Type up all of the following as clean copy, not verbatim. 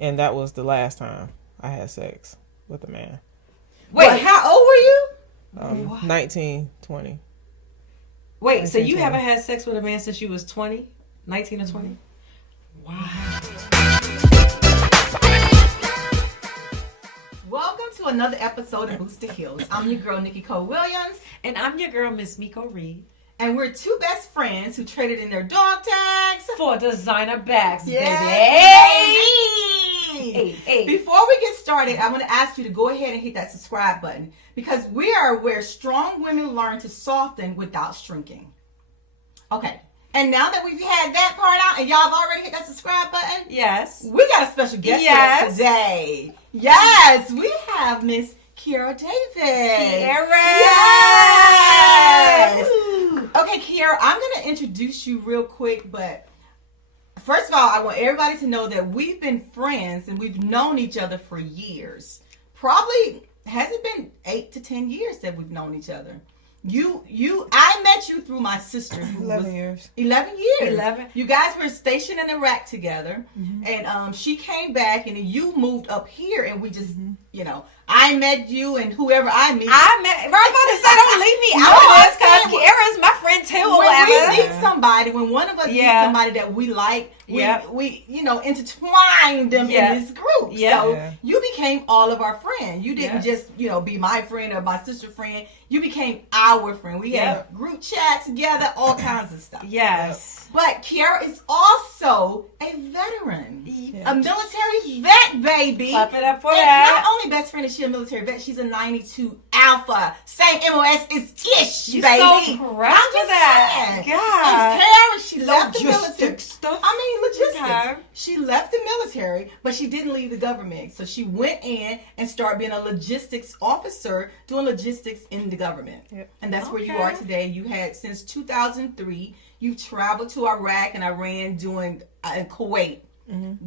And that was the last time I had sex with a man. Wait, how old were you? 19, 20. Wait, 19, so you 20. haven't had sex with a man since you was 20? 19 or 20? Wow. Welcome to another episode of Boots2Heels. I'm your girl, Nikki Williams. And I'm your girl, Miss Miko Reed. And we're two best friends who traded in their dog tags For designer bags, baby. Hey. Before we get started, I want to ask you to go ahead and hit that subscribe button because we are where strong women learn to soften without shrinking. Okay. And now that we've had that part out and y'all have already hit that subscribe button, Yes. we got a special guest with us today. Yes, we have Miss Kiaira Davis. Yes. Okay, Kiaira, I'm going to introduce you real quick, but first of all, I want everybody to know that we've been friends and we've known each other for years. Probably, has it been 8 to 10 years that we've known each other? I met you through my sister. 11 years. 11 years. 11. You guys were stationed in Iraq together, and she came back, and then you moved up here, and we just, I met you, and whoever I meet. Right about to say, don't leave me out of this, because Kiara's my friend too, or when whatever. we meet somebody, when one of us meets somebody that we like, we intertwined them in this group. So you became all of our friends. You didn't just, be my friend or my sister's friend. You became our friend. We had a group chat together, all kinds of stuff. Yes. But Kiaira is also a veteran, a military vet, baby. Clap it up for and that. Not only best friend is she a military vet, she's a 92 Alpha. Same MOS as Tish, You're baby. so correct for that. God. And Kiaira, she left the military. Stuff. Logistics. Okay. She left the military, but she didn't leave the government. So she went in and started being a logistics officer, doing logistics in the government. Yep. And that's where you are today. You had since 2003. You've traveled to Iraq and Iran doing Kuwait,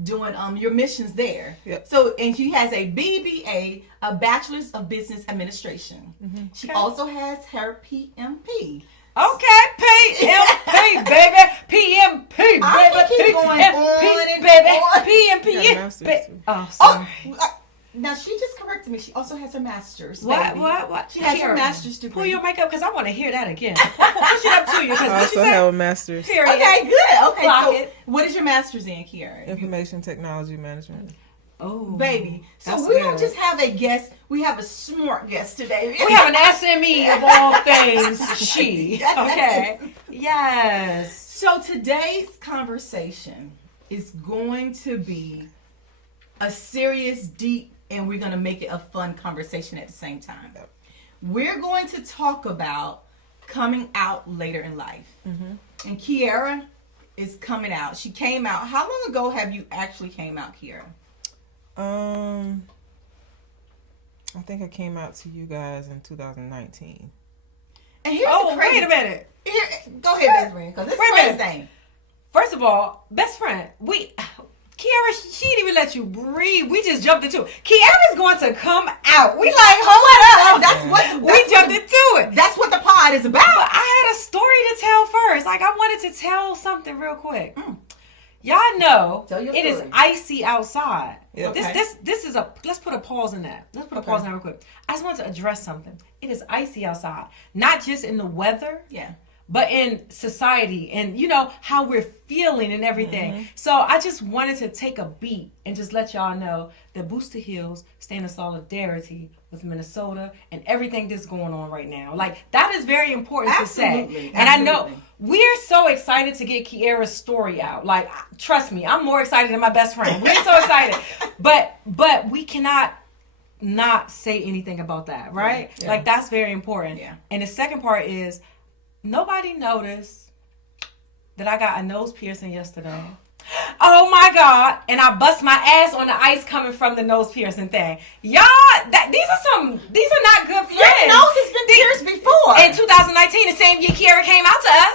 doing your missions there. Yep. So, and she has a BBA, a Bachelor's of Business Administration. She also has her PMP. Okay, PMP, baby. PMP, baby. I can keep going on and baby. on. PMP. Oh, sorry. Now, she just corrected me. She also has her master's. What? Baby. What? She has her master's degree. Pull your mic up because I want to hear that again. Push it up to you. I also have a master's. Period. Okay, good. Okay, so what is your master's in, Kiaira? Information technology management. Oh, baby. So we don't just have a guest. We have a smart guest today. We have an SME of all things. She. Okay. Yes. So today's conversation is going to be a serious, deep, and we're going to make it a fun conversation at the same time. We're going to talk about coming out later in life. And Kiaira is coming out. She came out. How long ago have you actually came out, Kiaira? I think I came out to you guys in 2019. And here's the crazy. Wait a minute. Go ahead, best friend, because this is the thing. First of all, best friend, Kiaira, she didn't even let you breathe. We just jumped into it. Kiara's going to come out. We like, hold up. We jumped into it. That's what the pod is about. But I had a story to tell first. Like, I wanted to tell something real quick. Y'all know it is icy outside. Yep. This is let's put a pause in that. Let's put a pause in that real quick. I just want to address something. It is icy outside. Not just in the weather. Yeah. But in society and, how we're feeling and everything. So I just wanted to take a beat and just let y'all know that Boots2Heels stand in solidarity with Minnesota and everything that's going on right now. Like, that is very important to say. And I know we're so excited to get Kiaira's story out. Like, trust me, I'm more excited than my best friend. We're so excited. But we cannot not say anything about that, right? Yeah. Like, that's very important. Yeah. And the second part is, nobody noticed that I got a nose piercing yesterday. Oh my God. And I bust my ass on the ice coming from the nose piercing thing. Y'all, these are not good friends. Your nose has been pierced before. In 2019, the same year Kiaira came out to us.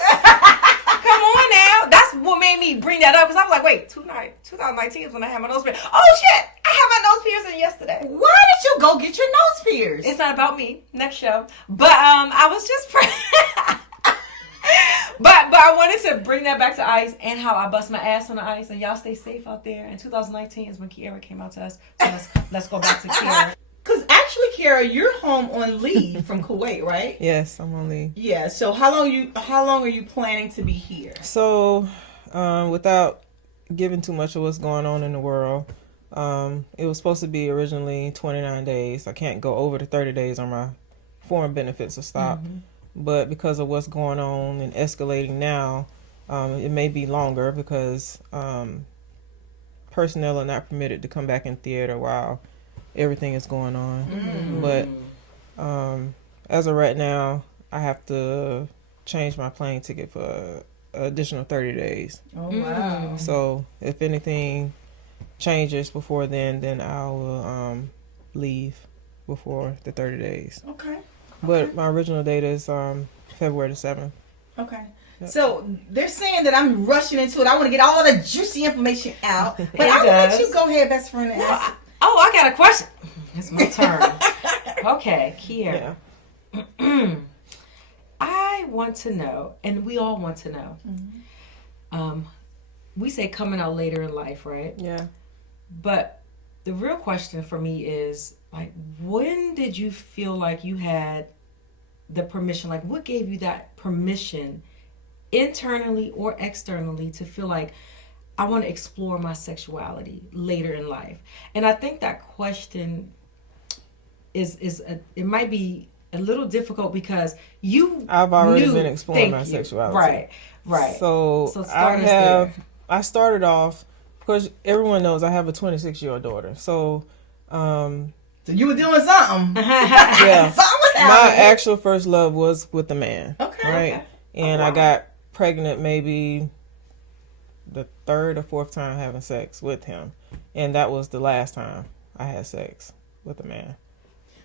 Come on now. That's what made me bring that up because I was like, wait, 2019 is when I had my nose pierced. Oh shit, I had my nose piercing yesterday. Why did you go get your nose pierced? It's not about me. Next show. But I was just But I wanted to bring that back to ice and how I bust my ass on the ice, and y'all stay safe out there. And 2019 is when Kiaira came out to us. So let's go back to Kiaira. Because actually, Kiaira, you're home on leave from Kuwait, right? Yes, I'm on leave. Yeah. So how long are you planning to be here? So, without giving too much of what's going on in the world, it was supposed to be originally 29 days. I can't go over the 30 days or my foreign benefits will stop. But because of what's going on and escalating now, it may be longer because personnel are not permitted to come back in theater while everything is going on. But as of right now, I have to change my plane ticket for an additional 30 days. Oh, wow. So if anything changes before then I will leave before the 30 days. Okay. But my original date is February the 7th. Okay. Yep. So they're saying that I'm rushing into it. I want to get all the juicy information out. But I'm going to let you go ahead, best friend. And ask. I got a question. It's my turn. Okay, Kiaira. Yeah. I want to know, and we all want to know. We say coming out later in life, right? Yeah. But the real question for me is, like, when did you feel like you had the permission? Like, what gave you that permission, internally or externally, to feel like I want to explore my sexuality later in life? And I think that question it might be a little difficult because I've already been exploring my sexuality. Right. So I started off, because everyone knows I have a 26-year-old daughter. So so you were doing something. Yeah. Something was happening. My actual first love was with a man. Okay. Right? Okay. And I got pregnant maybe the third or fourth time having sex with him. And that was the last time I had sex with a man.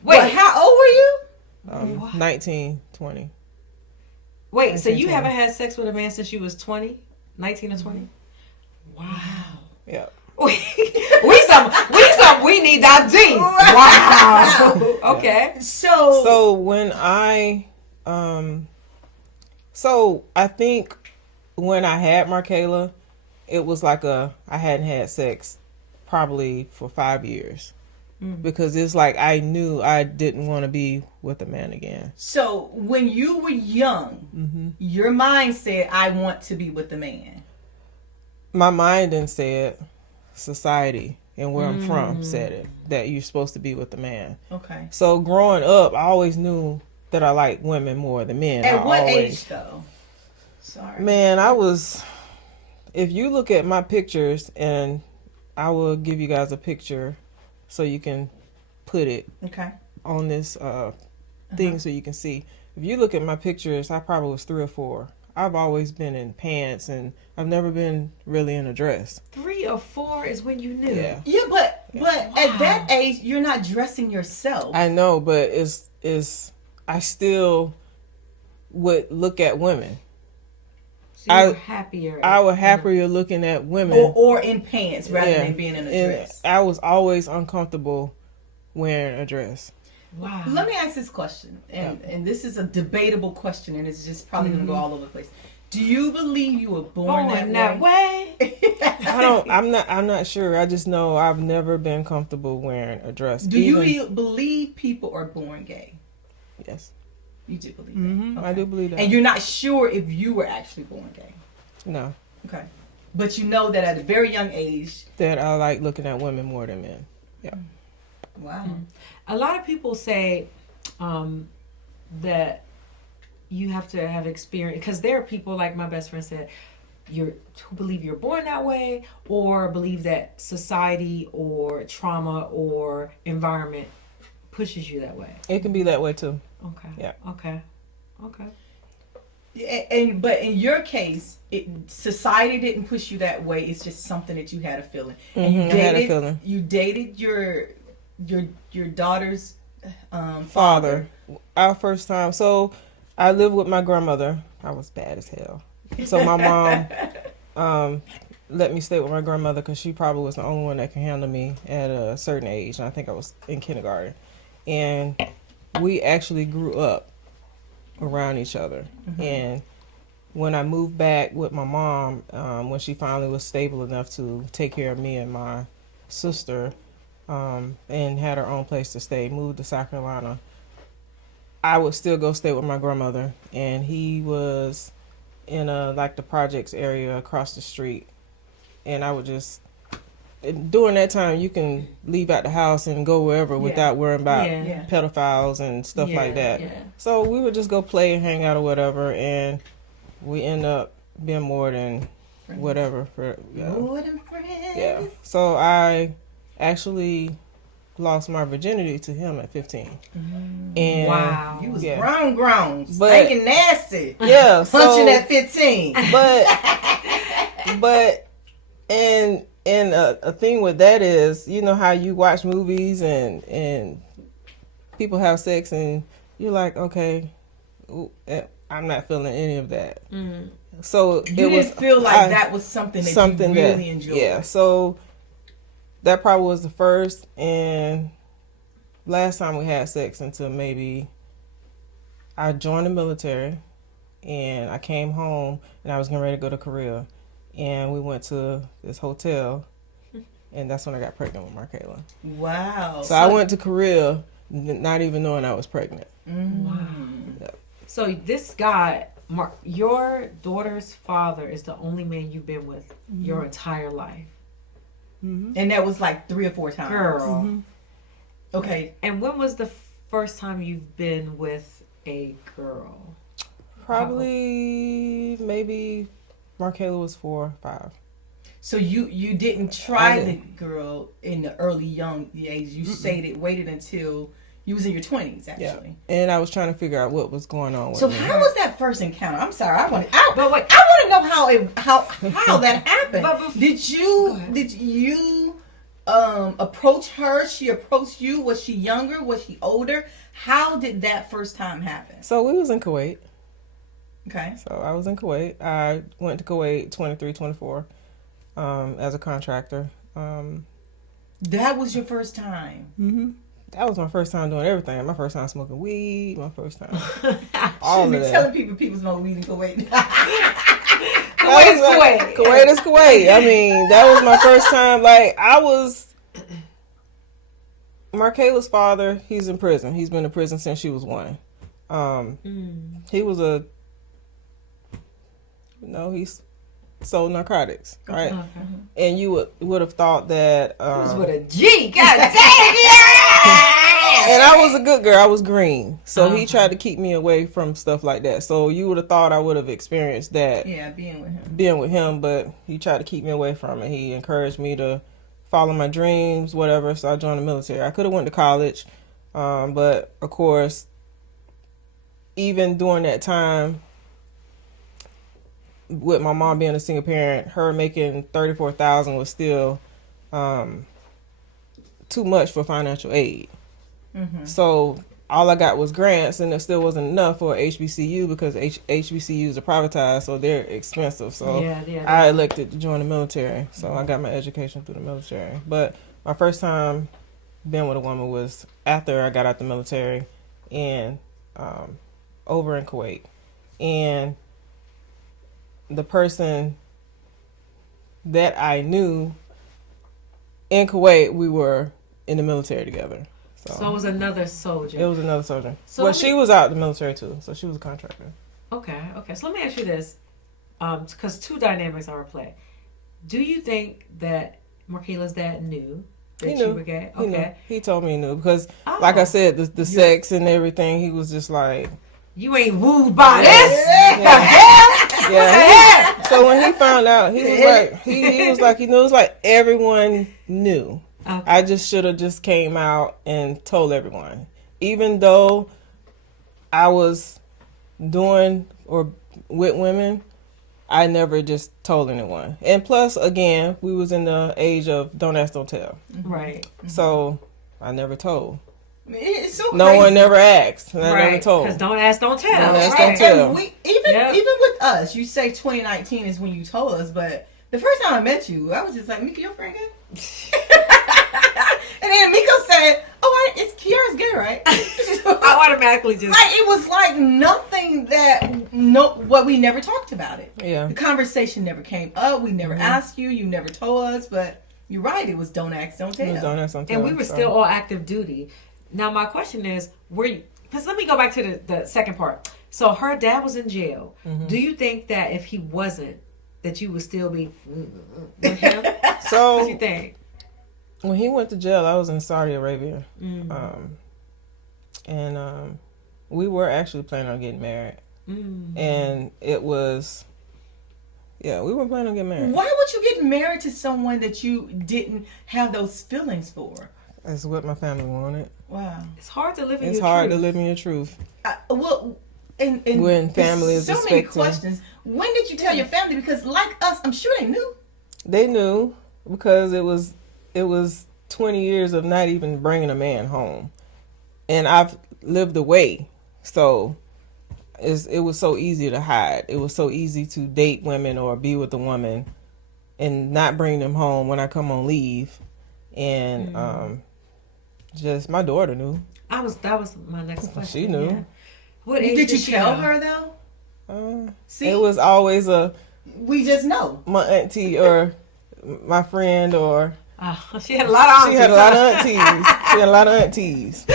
Wait, well, how old were you? 19, 20. Wait, so you 20. haven't had sex with a man since you was 20? 19 or 20? Wow. Yeah. we need that D. Wow. Okay. So when I I think when I had Markayla, it was like I hadn't had sex probably for 5 years. Because it's like I knew I didn't want to be with a man again. So when you were young, your mind said, I want to be with a man. My mind didn't say it. Society and where I'm from said it, that you're supposed to be with a man. Okay. So growing up, I always knew that I liked women more than men. At what age, though? Sorry. Man, if you look at my pictures, and I will give you guys a picture so you can put it on this thing so you can see. If you look at my pictures, I probably was 3 or 4. I've always been in pants, and I've never been really in a dress. 3 or 4 is when you knew. Yeah. Yeah, but at that age, you're not dressing yourself. I know, but it's I still would look at women. So you were happier. I was happier looking at women. Or in pants rather than being in a dress. I was always uncomfortable wearing a dress. Wow. Let me ask this question, and this is a debatable question, and it's just probably going to go all over the place. Do you believe you were born that way? I'm not sure. I just know I've never been comfortable wearing a dress. Do you believe people are born gay? Yes. You do believe that? Okay. I do believe that. And you're not sure if you were actually born gay? No. Okay. But you know that at a very young age... that I like looking at women more than men. Yeah. Wow. A lot of people say that you have to have experience, because there are people, like my best friend said, who believe you're born that way, or believe that society or trauma or environment pushes you that way. It can be that way too. Okay. Yeah. Okay. But in your case, society didn't push you that way. It's just something that you had a feeling. And I had a feeling. You dated your daughter's father. Our first time. So I lived with my grandmother. I was bad as hell. So my mom let me stay with my grandmother because she probably was the only one that can handle me at a certain age. And I think I was in kindergarten. And we actually grew up around each other. And when I moved back with my mom, when she finally was stable enough to take care of me and my sister, and had her own place to stay, moved to South Carolina, I would still go stay with my grandmother, and he was in the projects area across the street, and I would just, during that time, you can leave out the house and go wherever without worrying about pedophiles and stuff like that. Yeah. So we would just go play and hang out or whatever, and we end up being more than whatever. More than friends. Yeah. So I actually lost my virginity to him at 15. And wow. You was grown, stinking nasty. Yeah. Punching at 15. But and a thing with that is, you know how you watch movies and people have sex and you're like, okay, I'm not feeling any of that. Mm-hmm. So you didn't feel like that was something you really enjoyed. Yeah. So that probably was the first and last time we had sex until maybe I joined the military and I came home and I was getting ready to go to Korea. And we went to this hotel, and that's when I got pregnant with Markayla. Wow. So I went to Korea not even knowing I was pregnant. Wow. Yep. So this guy, your daughter's father, is the only man you've been with your entire life. Mm-hmm. And that was like 3 or 4 times. Girl. Mm-hmm. Okay. And when was the first time you've been with a girl? Probably maybe Markayla was 4 or 5. So you didn't try the girl in the early young age. You waited until you was in your 20s, actually. Yeah. And I was trying to figure out what was going on with me. How was that first encounter? I'm sorry, I want to know how that happened. But did you approach her? She approached you? Was she younger? Was she older? How did that first time happen? So we was in Kuwait. Okay. So I was in Kuwait. I went to Kuwait 23, 24 as a contractor. That was your first time? Mm-hmm. That was my first time doing everything. My first time smoking weed. My first time. All of that. Telling people smoke weed in Kuwait. Kuwait is Kuwait. Kuwait is Kuwait. I mean, that was my first time. Like, Markayla's father, he's in prison. He's been in prison since she was 1. He was he's sold narcotics, right? Okay. And you would have thought that it was with a G. God dang it! And I was a good girl. I was green, so he tried to keep me away from stuff like that. So you would have thought I would have experienced that. Yeah, being with him, but he tried to keep me away from it. He encouraged me to follow my dreams, whatever. So I joined the military. I could have went to college, but of course, even during that time, with my mom being a single parent, her making $34,000 was still too much for financial aid. Mm-hmm. So all I got was grants, and it still wasn't enough for HBCU because HBCUs are privatized, so they're expensive. So I elected to join the military. So I got my education through the military. But my first time being with a woman was after I got out the military and over in Kuwait. And the person that I knew in Kuwait, we were in the military together. So it was another soldier. It was another soldier. So she was out the military too, so she was a contractor. Okay. So let me ask you this, because 2 dynamics are at play. Do you think that Markayla's dad knew that you were gay? Okay. He told me he knew because, like I said, the sex and everything, he was just like, you ain't wooed by this. Yeah. So when he found out, he was like, he was like, he knew. It was like everyone knew. Okay. I just should have just came out and told everyone, even though I was doing or with women, I never just told anyone. And plus, again, we was in the age of don't ask, don't tell. Right. So I never told. It's so no crazy. one never asked. And I never told. Because don't ask, don't tell. Don't ask, don't tell. And even with us, you say 2019 is when you told us, but the first time I met you, I was just like, Miko, your friend gay? And then Miko said, oh, it's Kiara's gay, right? I automatically just... It was like nothing what we never talked talked about it. Yeah. The conversation never came up. We never asked you. You never told us. But you're right. It was don't ask, don't tell. It was don't ask, don't tell. And we were still all active duty. Now, my question is, were you... Because let me go back to the second part. So her dad was in jail. Do you think that if he wasn't, that you would still be with him? So, what do you think? When he went to jail, I was in Saudi Arabia. We were actually planning on getting married. And it was, we were planning on getting married. Why would you get married to someone that you didn't have those feelings for? That's what my family wanted. Wow. It's hard to live in It's your hard truth. to live in your truth. And when family is so expecting. many questions. When did you tell your family? Because like us, I'm sure they knew. They knew because it was 20 years of not even bringing a man home, and I've lived away, so it was so easy to hide. It was so easy to date women or be with a woman and not bring them home when I come on leave, and just my daughter knew. That was my next question. She knew. Yeah. What age Did you she tell know? her though? See, It was always we just know. my auntie or my friend or. She had a lot of aunties. She had a lot of aunties. She had a lot of aunties.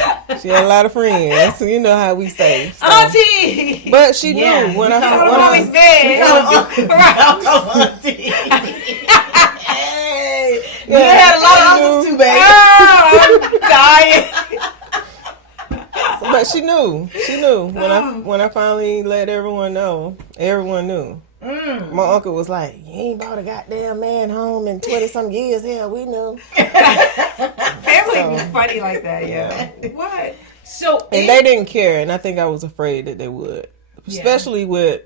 She had a lot of friends. So you know how we say. So. Auntie! But she knew when I always said. Auntie. You had a lot of uncles too, baby. Oh, I'm dying. But she knew. She knew when I finally let everyone know. Everyone knew. My uncle was like, "You ain't brought a goddamn man home in 20-some years." Hell, we knew. Family was funny like that, yeah. What? So and they didn't care, and I think I was afraid that they would, especially with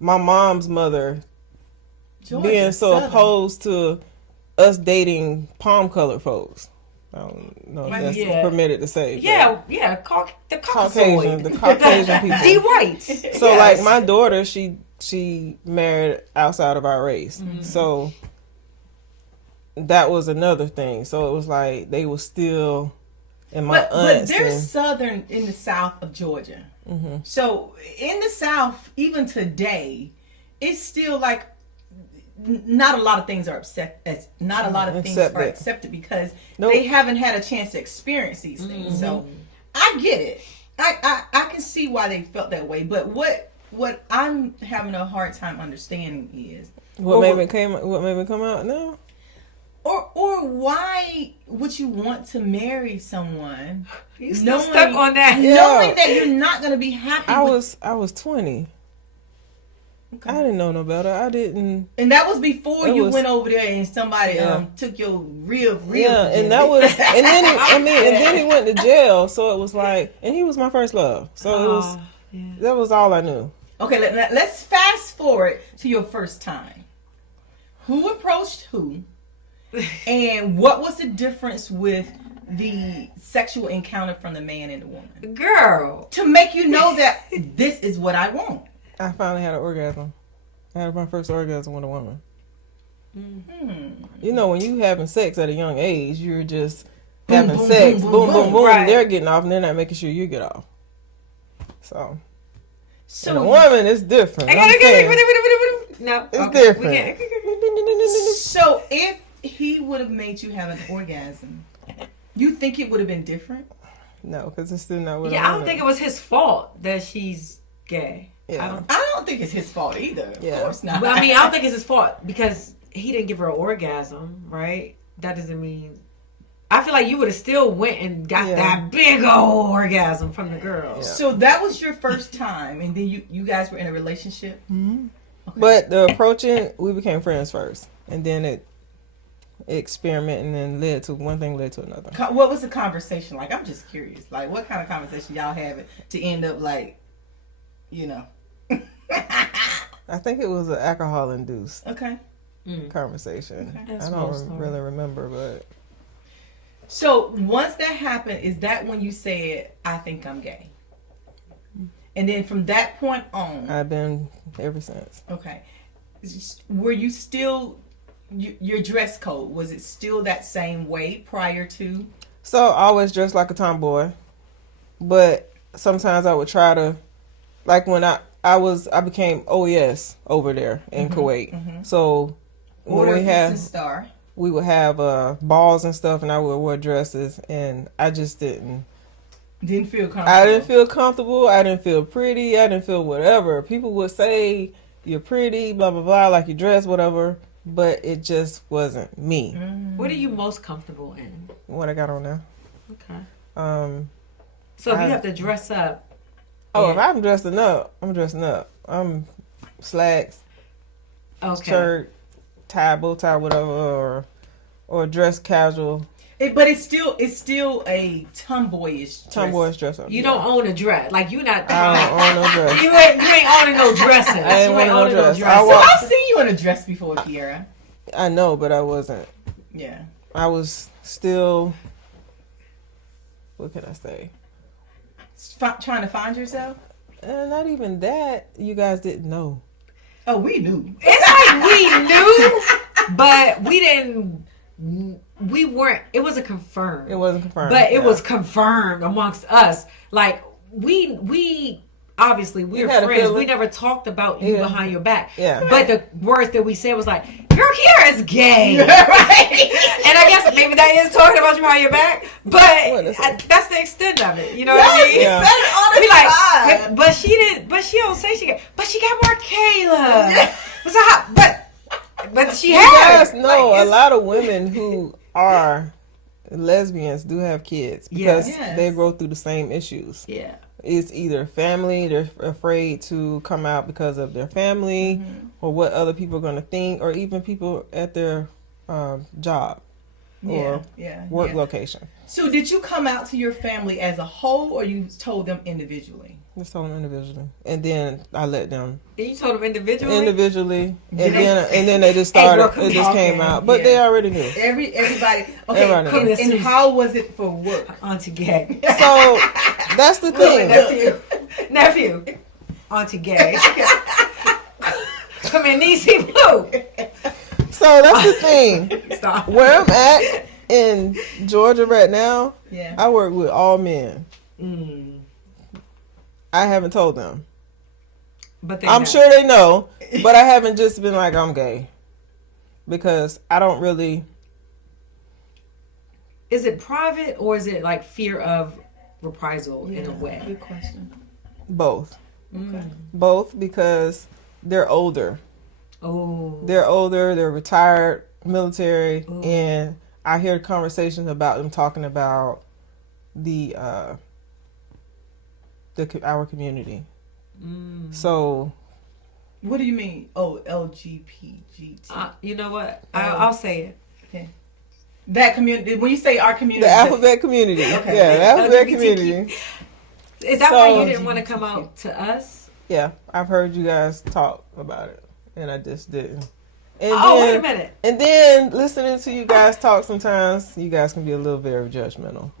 my mom's mother being so opposed to us dating palm-colored folks. I don't know if that's permitted to say. Yeah, the Caucasian people. D white. So like my daughter, she married outside of our race. So that was another thing. So it was like they were still in my aunts. But they're southern in the south of Georgia. So in the south, even today, it's still like not a lot of things are accepted because they haven't had a chance to experience these things. So I get it. I can see why they felt that way. But what I'm having a hard time understanding is what made me come out now, or why would you want to marry someone? You still stuck on that, knowing that you're not going to be happy. I was 20. Okay. I didn't know no better. I didn't. And that was before you went over there and somebody took your real. Yeah, and that was, and then he went to jail. So it was like, and he was my first love. So it was, that was all I knew. Okay, let's fast forward to your first time. Who approached who, and what was the difference with the sexual encounter from the man and the woman? Girl, to make you know that this is what I want. I finally had an orgasm. I had my first orgasm with a woman. You know, when you having sex at a young age, you're just having sex. Boom, boom, boom. Right. They're getting off, and they're not making sure you get off. So and a woman is different. No, it's different. So if he would have made you have an orgasm, you think it would have been different? No, because it's still not what I don't think it was his fault that she's gay. Yeah. I don't think it's his fault either. Of course not. But I don't think it's his fault because he didn't give her an orgasm, right? That doesn't mean. I feel like you would have still went and got that big old orgasm from the girl. Yeah. So that was your first time, and then you guys were in a relationship. Okay. But the approaching, we became friends first, and then it experimenting and led to one thing led to another. What was the conversation like? I'm just curious. Like, what kind of conversation y'all having to end up like, you know? I think it was an alcohol-induced conversation. Okay. I don't really remember, but. So once that happened, is that when you said, "I think I'm gay"? And then from that point on, I've been ever since. Okay. Were you still your dress code? Was it still that same way prior to? So I always dressed like a tomboy, but sometimes I would try to. Like when I I became OES over there in Kuwait. So when we would have balls and stuff, and I would wear dresses, and I just didn't feel comfortable. I didn't feel comfortable. I didn't feel pretty. I didn't feel whatever. People would say you're pretty, blah blah blah, like you dress, whatever. But it just wasn't me. What are you most comfortable in? What I got on now. Okay. So if you have to dress up. Oh, if I'm dressing up, I'm dressing up. I'm slacks, shirt, bow tie, whatever, or dress casual. But it's still a tomboyish dress up. You don't own a dress. Like you not. I don't own no dress. You ain't owning no dresses. I ain't owning no dress. So I've seen you in a dress before, Kiaira. I know, but I wasn't. Yeah. I was still. What can I say? Trying to find yourself? Not even that. You guys didn't know. Oh, we knew. It's like we knew, but we didn't. We weren't. It wasn't confirmed. It wasn't confirmed, but it was confirmed amongst us. Like we obviously we're friends. We never talked about you behind your back. Yeah. But the words that we said was like, "Girl, Kiaira's gay," right? And I guess maybe that is talking about you behind your back. But that's the extent of it. You know what I mean? Yeah. Said it all the time. But she didn't. But she don't say she got. But she got more Kayla. But she has. You guys know a lot of women who are lesbians do have kids because they go through the same issues. Yeah. It's either family, they're afraid to come out because of their family or what other people are going to think, or even people at their job or work location. So did you come out to your family as a whole, or you told them individually? Just told them individually, and then I let them. And you told them individually. And then they just started. It just came out, but they already knew. Everybody. Okay. Everybody and how was it for work? Auntie Gay. So that's the thing. Nephew. Auntie Gay. Come in, easy blue. So that's the thing. Stop. Where I'm at in Georgia right now, I work with all men. I haven't told them. But I'm sure they know, but I haven't just been like, I'm gay. Because I don't really. Is it private or is it like fear of reprisal in a way? Good question. Both. Okay. Both, because they're older. Oh. They're older, they're retired military, and I hear conversations about them talking about our community. So what do you mean? Oh, LGBTG. You know what? I'll say it. Okay. That community. When you say our community, the alphabet community. Okay. Yeah, the alphabet community. Is that why you didn't want to come out to us? Yeah, I've heard you guys talk about it, and I just didn't. And wait a minute. And then listening to you guys talk, sometimes you guys can be a little very judgmental.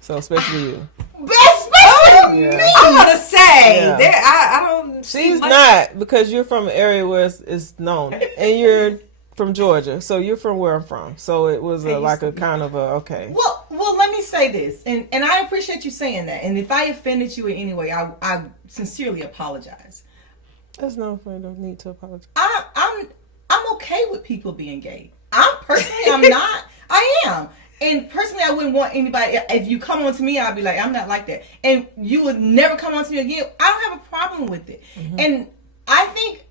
So especially you. I'm gonna say I don't. She's not, because you're from an area where it's known, and you're from Georgia, so you're from where I'm from. So it was okay. Well, let me say this, and I appreciate you saying that. And if I offended you in any way, I sincerely apologize. There's no need to apologize. I'm okay with people being gay. I'm not. I am. And personally, I wouldn't want anybody, if you come on to me, I'll be like, I'm not like that. And you would never come on to me again. I don't have a problem with it. And I think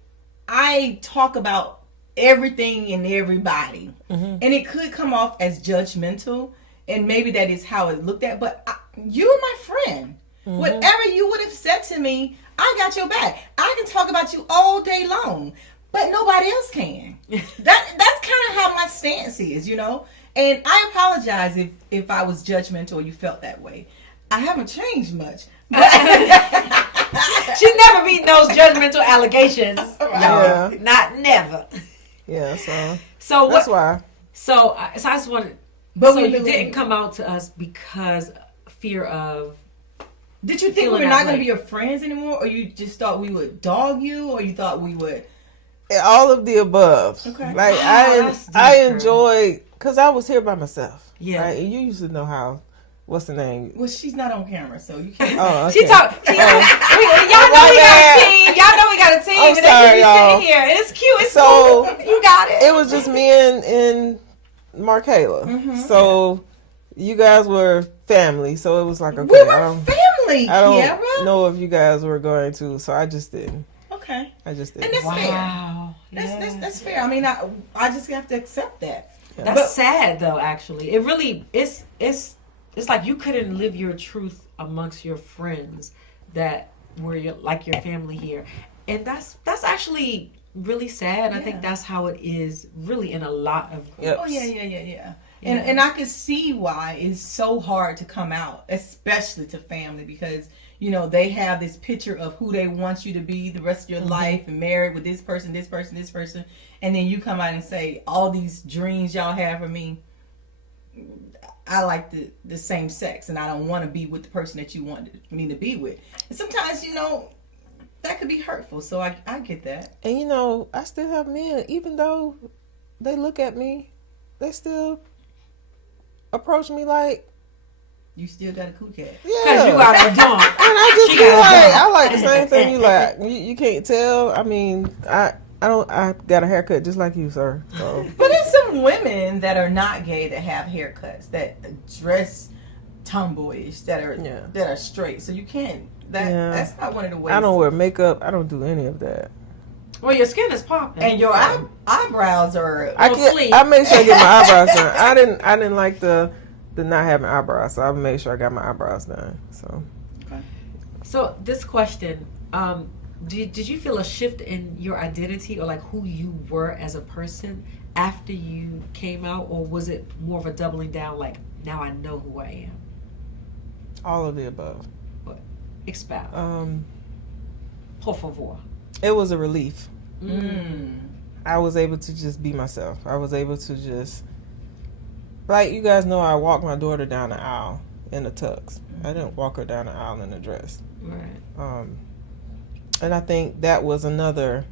I talk about everything and everybody. And it could come off as judgmental. And maybe that is how it's looked at. But you're my friend. Whatever you would have said to me, I got your back. I can talk about you all day long. But nobody else can. That's kind of how my stance is, you know. And I apologize if I was judgmental or you felt that way. I haven't changed much. She's never beat those judgmental allegations. Yeah. Not never. Yeah, so that's why. So I just wanted. But so you didn't come out to us because fear of. Did you think we were not going to be your friends anymore, or you just thought we would dog you, or you thought we would? All of the above. Okay. Like I enjoyed, because I was here by myself. Yeah. Right? And you used to know how what's the name? Well, she's not on camera, so you can't. Oh, okay. She talk. Y'all know we got a team. Y'all know we got a team. I'm and sorry, they just be sitting here. It's cute. It's So, cool. You got it. It was just me and Markayla. So you guys were family. So it was like, okay, We were family, I don't Kiaira. know if you guys were going to, so I just didn't. Okay. I just didn't. And that's Wow. fair. That's fair. I mean, I just have to accept that. That's sad though. Actually, it really it's like you couldn't live your truth amongst your friends that were your family here, and that's actually really sad. I think that's how it is really in a lot of groups. Yep. Oh yeah. And I can see why it's so hard to come out, especially to family, because you know they have this picture of who they want you to be the rest of your life, and married with this person, and then you come out and say all these dreams y'all have for me. I like the same sex, and I don't want to be with the person that you wanted me to be with. And sometimes, you know, that could be hurtful. So I get that. And you know, I still have men, even though they look at me, they still approach me like, You still got a cool cat. Because you got a dunk. And I just feel like I like the same thing you like. You can't tell. I mean, I got a haircut just like you, sir. So. But there's some women that are not gay that have haircuts, that dress tomboyish, that are straight. So you can't. That's not one of the ways. I don't wear makeup. I don't do any of that. Well, your skin is popping, and your eyebrows are. I make sure I get my eyebrows done. I didn't like the not having eyebrows, so I made sure I got my eyebrows done. So. Okay. So this question. Did you feel a shift in your identity or like who you were as a person after you came out, or was it more of a doubling down, like now I know who I am? All of the above. What? Expound. Por favor. It was a relief. Mm. I was able to just be myself. I was able to just, like you guys know, I walked my daughter down the aisle in a tux. I didn't walk her down the aisle in a dress. Right. And I think that was another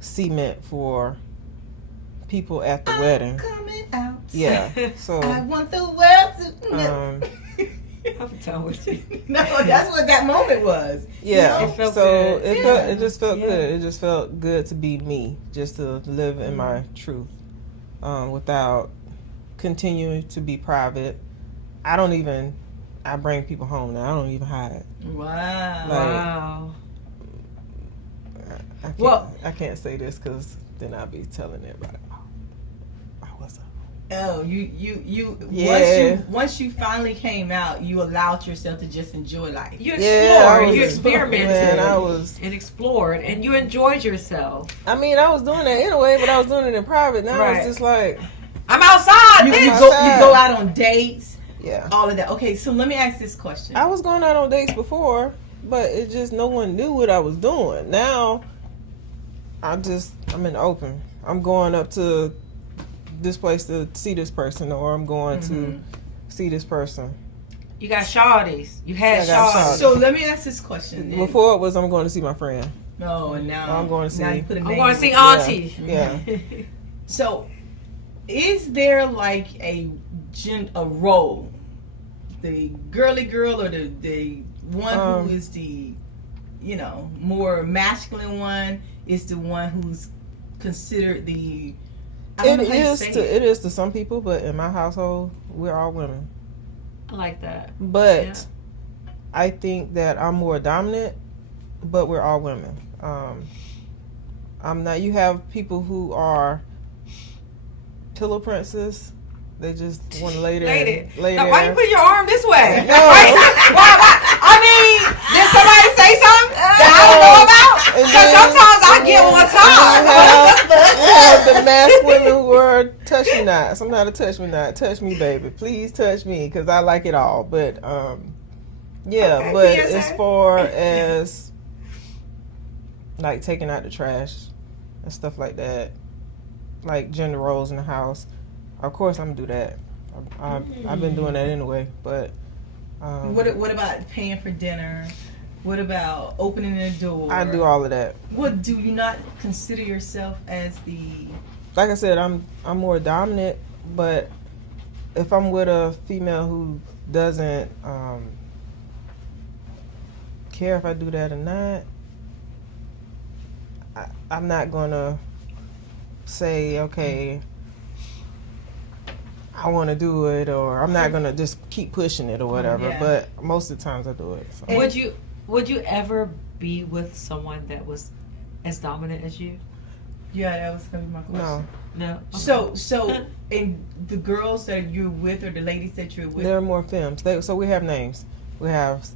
cement for people at the wedding. Coming out. Yeah. So I want the world to. I'm done with you. No, that's what that moment was. Yeah. You know? It felt so good. it just felt good. It just felt good to be me, just to live in my truth, without continuing to be private. I bring people home now. I don't even hide. Wow. Wow. I can't say this because then I'll be telling everybody. Oh, what's up? Oh, you Yeah. once you finally came out, you allowed yourself to just enjoy life. You explored, you Man, experimented, and explored, and you enjoyed yourself. I mean, I was doing that anyway, but I was doing it in private. Now Right. it's just like, I'm outside. You outside. go out on dates, yeah. all of that. Okay, so let me ask this question. I was going out on dates before, but it just no one knew what I was doing. Now, I'm in the open. I'm going up to this place to see this person, or I'm going to see this person. You got shawties. You had Yeah, I got shawties. shawties. So let me ask this question. Then. Before it was I'm going to see my friend. No, and now I'm going to see. now you put a I'm name going to see on it. Auntie. Yeah. So, is there like a role, the girly girl or the one who is the, more masculine one is the one who's considered the. It is to some people, but in my household, we're all women. I like that. But I think that I'm more dominant, but we're all women. I'm not. You have people who are pillow princess. They just want to lay there. Now, why you put your arm this way? No. Why? I mean, did somebody say something that I don't know about? Because sometimes I get one time. You have the masked women who are touch me not. Somebody touch me not. Touch me, baby. Please touch me, because I like it all. But Okay, but PSA. as far as like taking out the trash and stuff like that, like gender roles in the house, of course I'm gonna do that. I've been doing that anyway. But what about paying for dinner? What about opening the door? I do all of that. What do you not consider yourself as the? Like I said, I'm more dominant, but if I'm with a female who doesn't care if I do that or not, I'm not gonna say, okay, I want to do it, or I'm not gonna just keep pushing it or whatever. Yeah. But most of the times I do it. So. Would you ever be with someone that was as dominant as you? Yeah, that was gonna be my question. No. Okay. So, and the girls that you're with, or the ladies that you're with, There are more femmes. So we have names. We have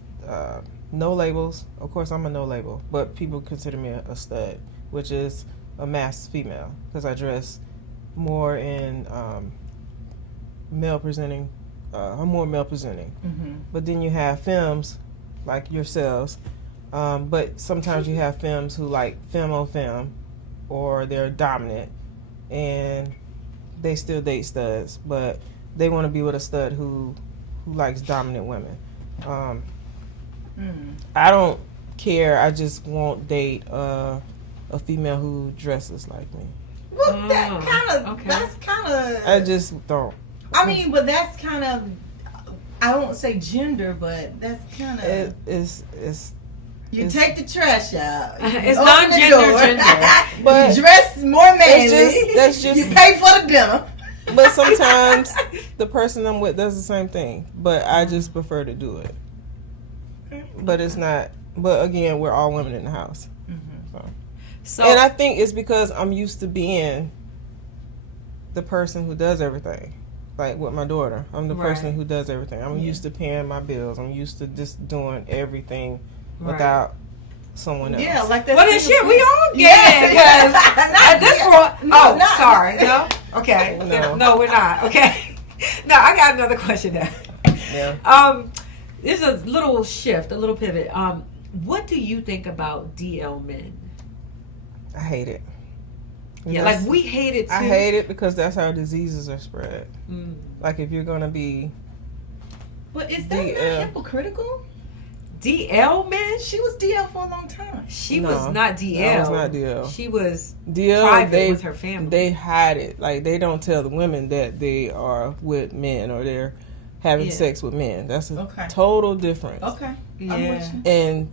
no labels. Of course, I'm a no label, but people consider me a stud, which is a masked female, because I dress more in male presenting. I'm more male presenting. Mm-hmm. But then you have femmes like yourselves. But sometimes you have femmes who like femme on femme, or they're dominant, and they still date studs, but they want to be with a stud who likes dominant women. I don't care. I just won't date a female who dresses like me. Well, that's kind of. I just don't. I mean, but that's kind of. I won't say gender, but that's kind of. You take the trash out. It's non-gender. But you dress more manly. That's just. You pay for the dinner. But sometimes the person I'm with does the same thing, but I just prefer to do it. But it's not. But again, we're all women in the house. Mm-hmm. So, and I think it's because I'm used to being the person who does everything. Like with my daughter, I'm the person who does everything. I'm used to paying my bills. I'm used to just doing everything without someone else. Yeah, like that. Well, then shit, we all get it. At this point, sorry, no, okay, no, we're not. Okay, no, I got another question now. Yeah. This is a little shift, a little pivot. What do you think about DL men? I hate it. Yeah, like we hate it too. I hate it because that's how diseases are spread. Like if you're gonna be. But is that not hypocritical? DL man? She was DL for a long time. She was not DL. No, was not DL. She was DL, private with her family. They hide it. Like they don't tell the women that they are with men or they're having sex with men. That's a total difference. Okay. Yeah. And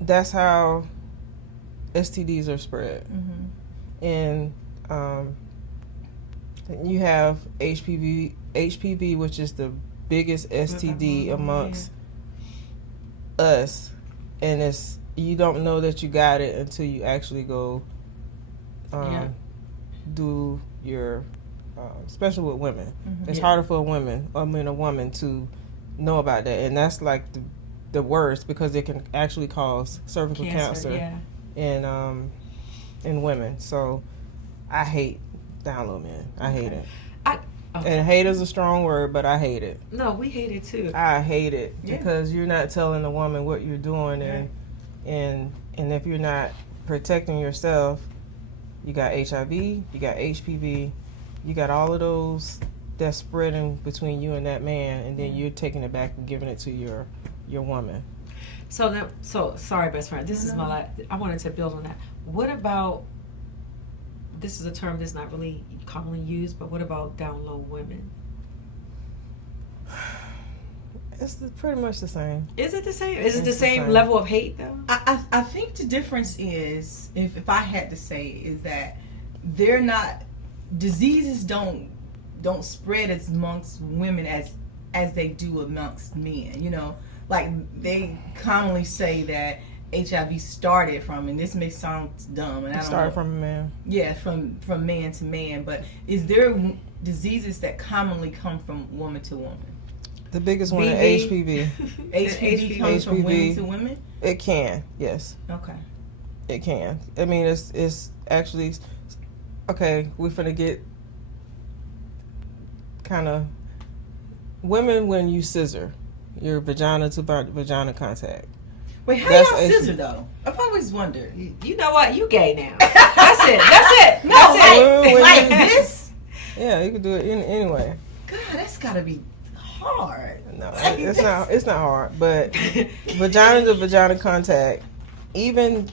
that's how STDs are spread. Mm-hmm. And you have HPV, which is the biggest STD amongst us, and it's you don't know that you got it until you actually go do your especially with women. Mm-hmm. It's harder for a woman to know about that, and that's like the worst because it can actually cause cervical cancer in women. So I hate down low men. I hate it. And hate is a strong word, but I hate it. No, we hate it too. I hate it because you're not telling a woman what you're doing, and if you're not protecting yourself, you got HIV, you got HPV, you got all of those that's spreading between you and that man, and then you're taking it back and giving it to your woman. So sorry, best friend. This is my last. I wanted to build on that. What about? This is a term that's not really commonly used, but what about down low women? It's pretty much the same. Is it the same? Is it the same level of hate though? I think the difference is, if I had to say, is that they're not diseases don't spread as amongst women as they do amongst men. You know, like they commonly say that HIV started from, and this may sound dumb, and I don't know. From a man. Yeah, from man to man. But is there diseases that commonly come from woman to woman? The biggest one is HPV. HPV comes from women to women? It can, yes. Okay. It can. I mean, it's actually okay. We're finna get kind of women when you scissor your vagina to vagina contact. Wait, how y'all scissor though? I've always wondered. You know what? You gay now. That's it. No, like this? Yeah, you can do it anyway. God, that's gotta be hard. No, it's not hard. But vagina to vagina contact, even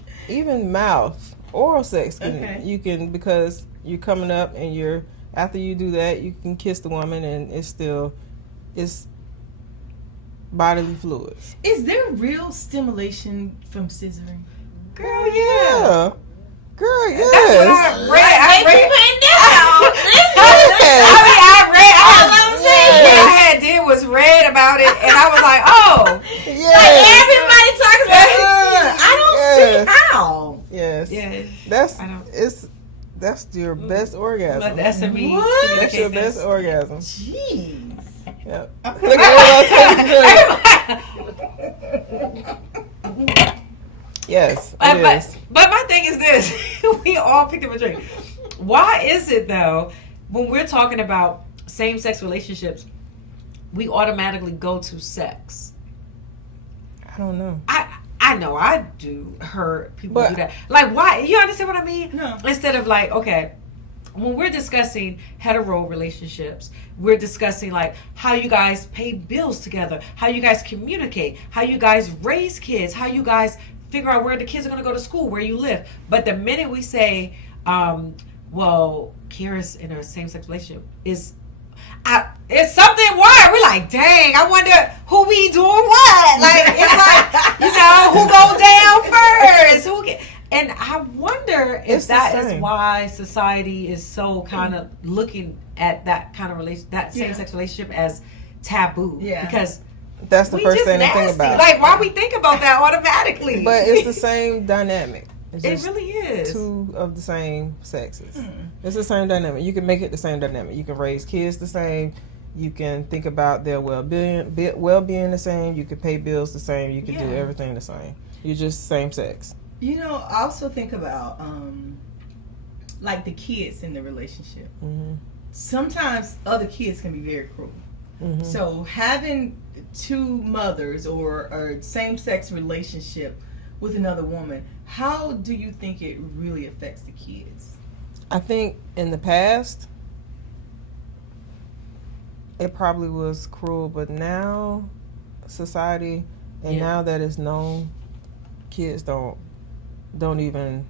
mouth, oral sex, you can, because you're coming up and you're After you do that, you can kiss the woman, and it's bodily fluids. Is there real stimulation from scissoring? Girl, yeah. Girl, yes. That's what I read. I was read about it, and I was like, oh. Yes. Like everybody talks about it. I don't see how. Yes. Yeah. That's your best orgasm. But that's me. What? That's your best orgasm. Jeez. Yep. Look at Yes, it is. But my thing is this. We all picked up a drink. Why is it, though, when we're talking about same-sex relationships, we automatically go to sex? I don't know. I know I do heard people do that. Like, why? You understand what I mean? No. Instead of like, okay, when we're discussing hetero relationships, we're discussing like how you guys pay bills together, how you guys communicate, how you guys raise kids, how you guys figure out where the kids are going to go to school, where you live. But the minute we say, well, Kiara's in a same-sex relationship, it's something wild. We're like, dang, I wonder who we doing what. Like, it's like, who go down first? And I wonder if that is why society is so kind of looking at that kind of that same-sex relationship as taboo. Yeah. Because that's the first thing to think about. Like, why we think about that automatically? But it's the same dynamic. It really is. Two of the same sexes. It's the same dynamic. You can make it the same dynamic. You can raise kids the same. You can think about their well-being the same. You can pay bills the same. You can do everything the same. You're just same sex. I also think about like the kids in the relationship. Mm-hmm. Sometimes other kids can be very cruel. Mm-hmm. So having two mothers or a same-sex relationship with another woman, how do you think it really affects the kids? I think in the past, it probably was cruel, but now society, and now that it's known, kids don't even.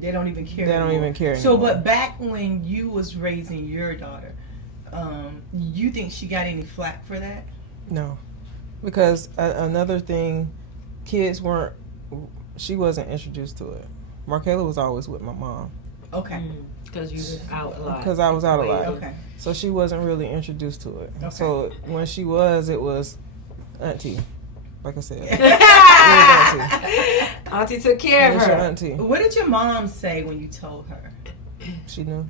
They don't even care. They don't even care. So, anymore. but back when you was raising your daughter, you think she got any flack for that? No, because another thing, she wasn't introduced to it. Markayla was always with my mom. Okay. Because you was out a lot. Because I was out a lot. Okay. So she wasn't really introduced to it. Okay. So when she was, it was auntie. Like I said. Auntie took care of her. Auntie. What did your mom say when you told her? She knew.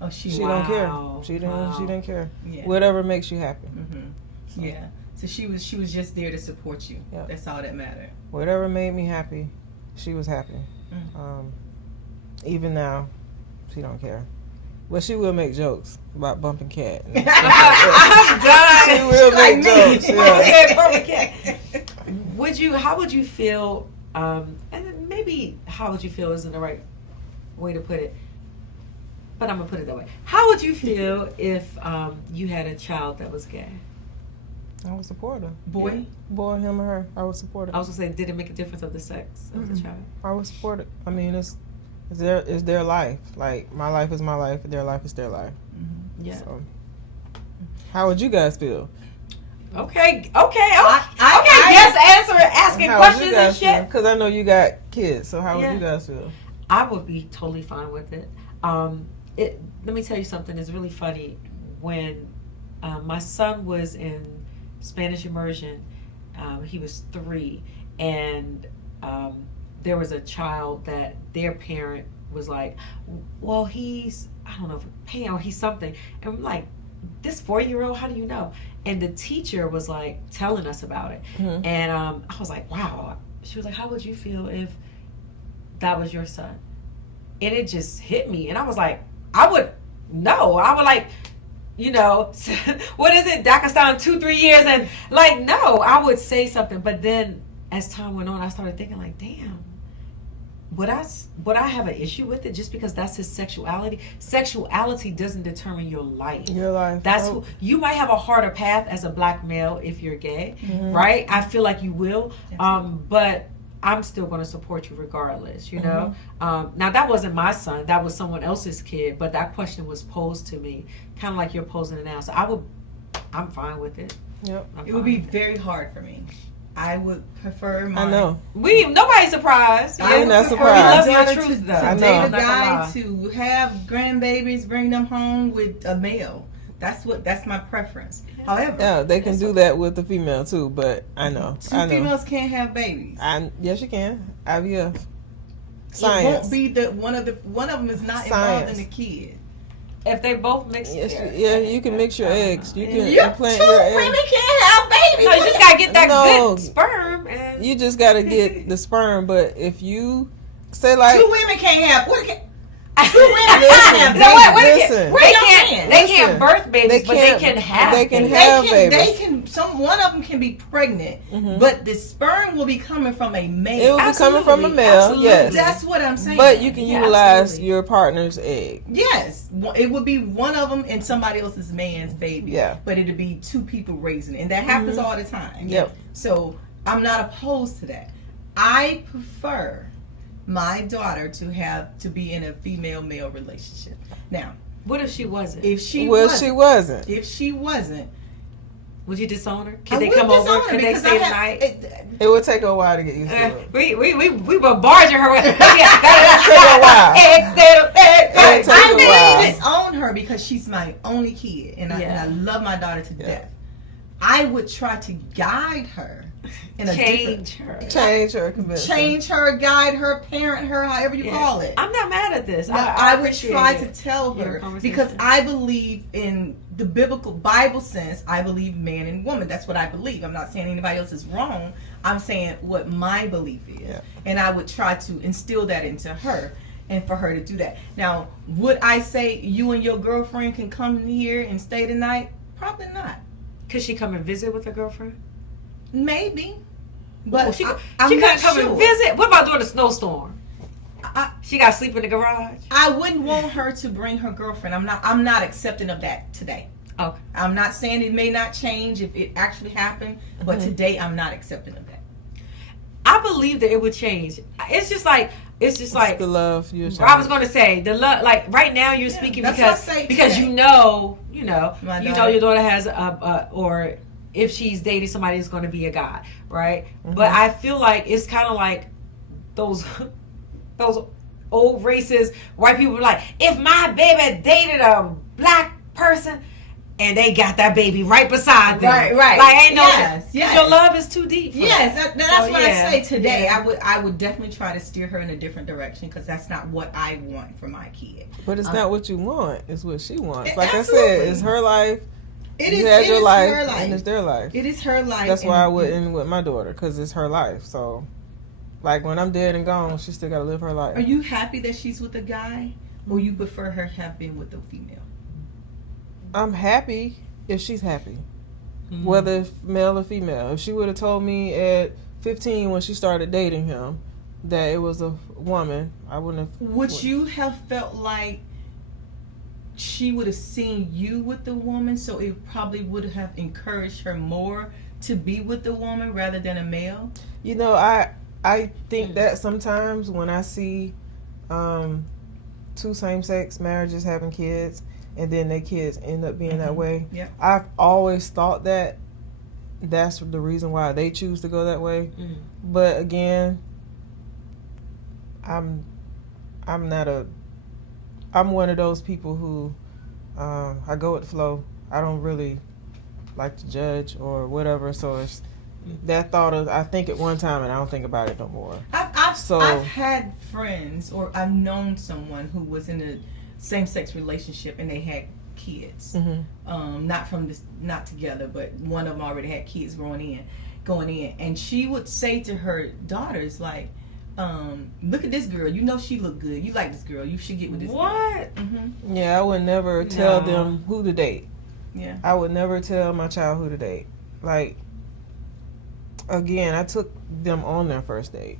Oh, she don't care. She didn't care. Yeah. Whatever makes you happy. Mm-hmm. So. Yeah. So she was just there to support you. Yep. That's all that mattered. Whatever made me happy, she was happy. Even now, she don't care. But she will make jokes about bumping cat. I'm done. She will make jokes. Yeah. Bumping cat. How would you feel? And maybe how would you feel isn't the right way to put it. But I'm gonna put it that way. How would you feel if you had a child that was gay? I would support her. Boy, him or her. I would support it. I was gonna say, did it make a difference of the sex of the child? I would support it. I mean, it's their life. Like, my life is my life. Their life is their life. Mm-hmm. Yeah. So, how would you guys feel? Okay. Yes, asking questions and shit. Because I know you got kids. So how would you guys feel? I would be totally fine with it. Let me tell you something. It's really funny. When my son was in Spanish immersion, he was 3, and there was a child that their parent was like, well, he's, I don't know, paying or he's something. And I'm like, this 4-year-old, how do you know? And the teacher was like telling us about it. Mm-hmm. And I was like, wow. She was like, how would you feel if that was your son? And it just hit me. And I was like, I would like, what is it? Dakistan 2-3 years. And like, no, I would say something. But then as time went on, I started thinking like, damn, would I have an issue with it just because that's his sexuality? Sexuality doesn't determine your life. Your life. That's you might have a harder path as a black male if you're gay, right? I feel like you will. But I'm still going to support you regardless, you know? Now, that wasn't my son. That was someone else's kid. But that question was posed to me, kind of like you're posing it now. So I'm fine with it. Yep. It would be very hard for me. I would prefer my... I know. Nobody's surprised. I'm not surprised. We love your truth, though. To date a guy, to have grandbabies, bring them home with a male. That's my preference. However, yeah, they can do that with the female too, but I know. Two females can't have babies. Yes, you can. IVF. Science. It won't be one of them is not involved in the kid. If they both mix, you can mix your eggs. You can implant your eggs. Women can't have babies. No, you just gotta get that good sperm. And you just gotta get the sperm. But if you say like 2 women can't have Two women can't have babies. They can't birth babies, but they can have. They can have babies. They can. One of them can be pregnant, but the sperm will be coming from a male. It will be coming from a male. Absolutely. Yes, that's what I'm saying. But you can utilize your partner's egg. Yes, it would be one of them and somebody else's man's baby. Yeah, but it'd be 2 people raising it, and that happens all the time. Yep. So I'm not opposed to that. I prefer my daughter to be in a female-male relationship. Now, what if she wasn't? If she wasn't, would you disown her? Can they come over? Can they stay the night? It would take a while to get used to it. We were barging her with. It would take a while. I may disown her because she's my only kid, and I love my daughter to death. I would try to guide her. Change her, guide her, parent her, however you call it. I'm not mad at this. I would try to tell her because I believe in the Bible sense. I believe man and woman. That's what I believe. I'm not saying anybody else is wrong. I'm saying what my belief is, and I would try to instill that into her, and for her to do that. Now, would I say you and your girlfriend can come here and stay the night? Probably not. Could she come and visit with her girlfriend? Maybe, but she I'm not come and visit. What about during a snowstorm? She got to sleep in the garage. I wouldn't want her to bring her girlfriend. I'm not accepting of that today. Okay. I'm not saying it may not change if it actually happened, but today I'm not accepting of that. I believe that it would change. It's just like the love. I was going to say the love. Like right now, you're speaking because you know your daughter has or if she's dating somebody who's going to be a guy, right? But I feel like it's kind of like those old racist white people like, if my baby dated a black person and they got that baby right beside them. Right. Like ain't no yes. Your love is too deep. That's what I say today. I would definitely try to steer her in a different direction because that's not what I want for my kid. But it's not what you want, it's what she wants. Like absolutely. I said, it's her life. It is your life, her life, and it's their life. It is her life. That's why I wouldn't with my daughter, because it's her life. So, like when I'm dead and gone, she still gotta live her life. Are you happy that she's with a guy, or you prefer her have been with a female? I'm happy if she's happy, whether male or female. If she would have told me at 15 when she started dating him that it was a woman, I wouldn't have. Would you have felt like she would have seen you with the woman, so it probably would have encouraged her more to be with the woman rather than a male? You know, I think that sometimes when I see 2 same-sex marriages having kids and then their kids end up being that way, I've always thought that that's the reason why they choose to go that way. But again, I'm one of those people who I go with the flow. I don't really like to judge or whatever. So it's that thought of I think at one time and I don't think about it no more. I've had friends or I've known someone who was in a same-sex relationship and they had kids. Not together, but one of them already had kids going in, and she would say to her daughters like, look at this girl. You know she look good. You like this girl. You should get with this girl. Yeah, I would never tell them who to date. Yeah. I would never tell my child who to date. Like, again, I took them on their first date.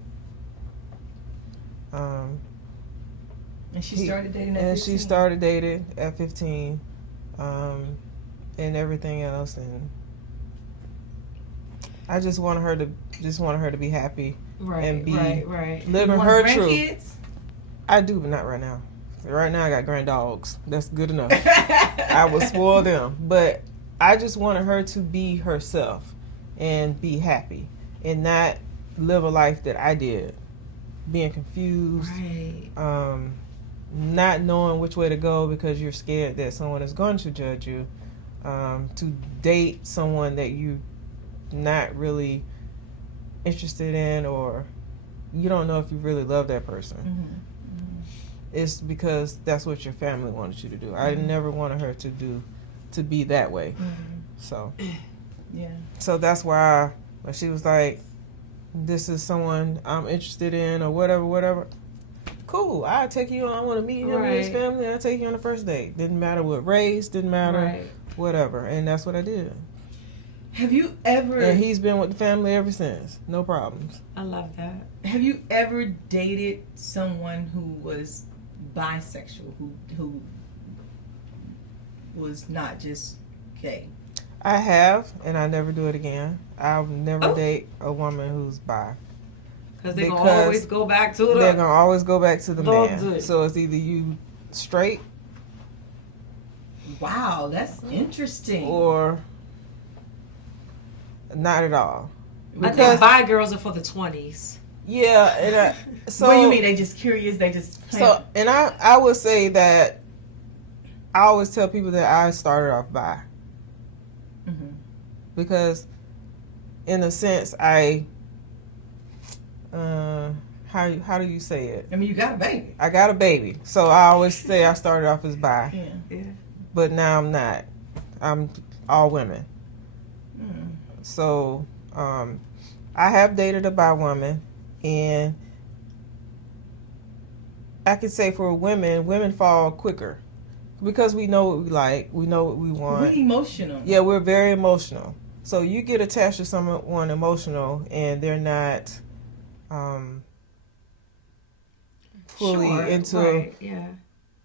And she started dating at 15. And she started dating at 15. And everything else, and I just wanted her to be happy. and be right. living her truth. Grandkids? I do, but not right now. Right now I got grand dogs. That's good enough. I will spoil them. But I just wanted her to be herself and be happy and not live a life that I did. Being confused. Right. Not knowing which way to go because you're scared that someone is going to judge you. To date someone that you're not really interested in, or you don't know if you really love that person. Mm-hmm. It's because that's what your family wanted you to do. I never wanted her to be that way. Mm-hmm. So yeah. So that's why when she was like, "This is someone I'm interested in," or whatever. Cool. I'll take you on. I want to meet him and his family. I'll take you on the first date. Didn't matter what race. Didn't matter whatever. And that's what I did. Have you ever? And he's been with the family ever since. No problems. I love that. Have you ever dated someone who was bisexual, who was not just gay? I have, and I never do it again. I'll never date a woman who's bi. Because they're going to always go back to the... They're going to always go back to the man. Good. So it's either you straight. Wow, that's interesting. Or not at all. I think bi girls are for the 20s. Yeah, and so what do you mean? They just curious? They just so, and I would say that I always tell people that I started off bi, because in a sense how do you say it? I mean, you got a baby. I got a baby, so I always say I started off as bi, yeah. But now I'm not. I'm all women. So I have dated a bi woman. And I could say for women fall quicker because we know what we like, we know what we want. We're emotional. Yeah, we're very emotional. So you get attached to someone emotional and they're not fully into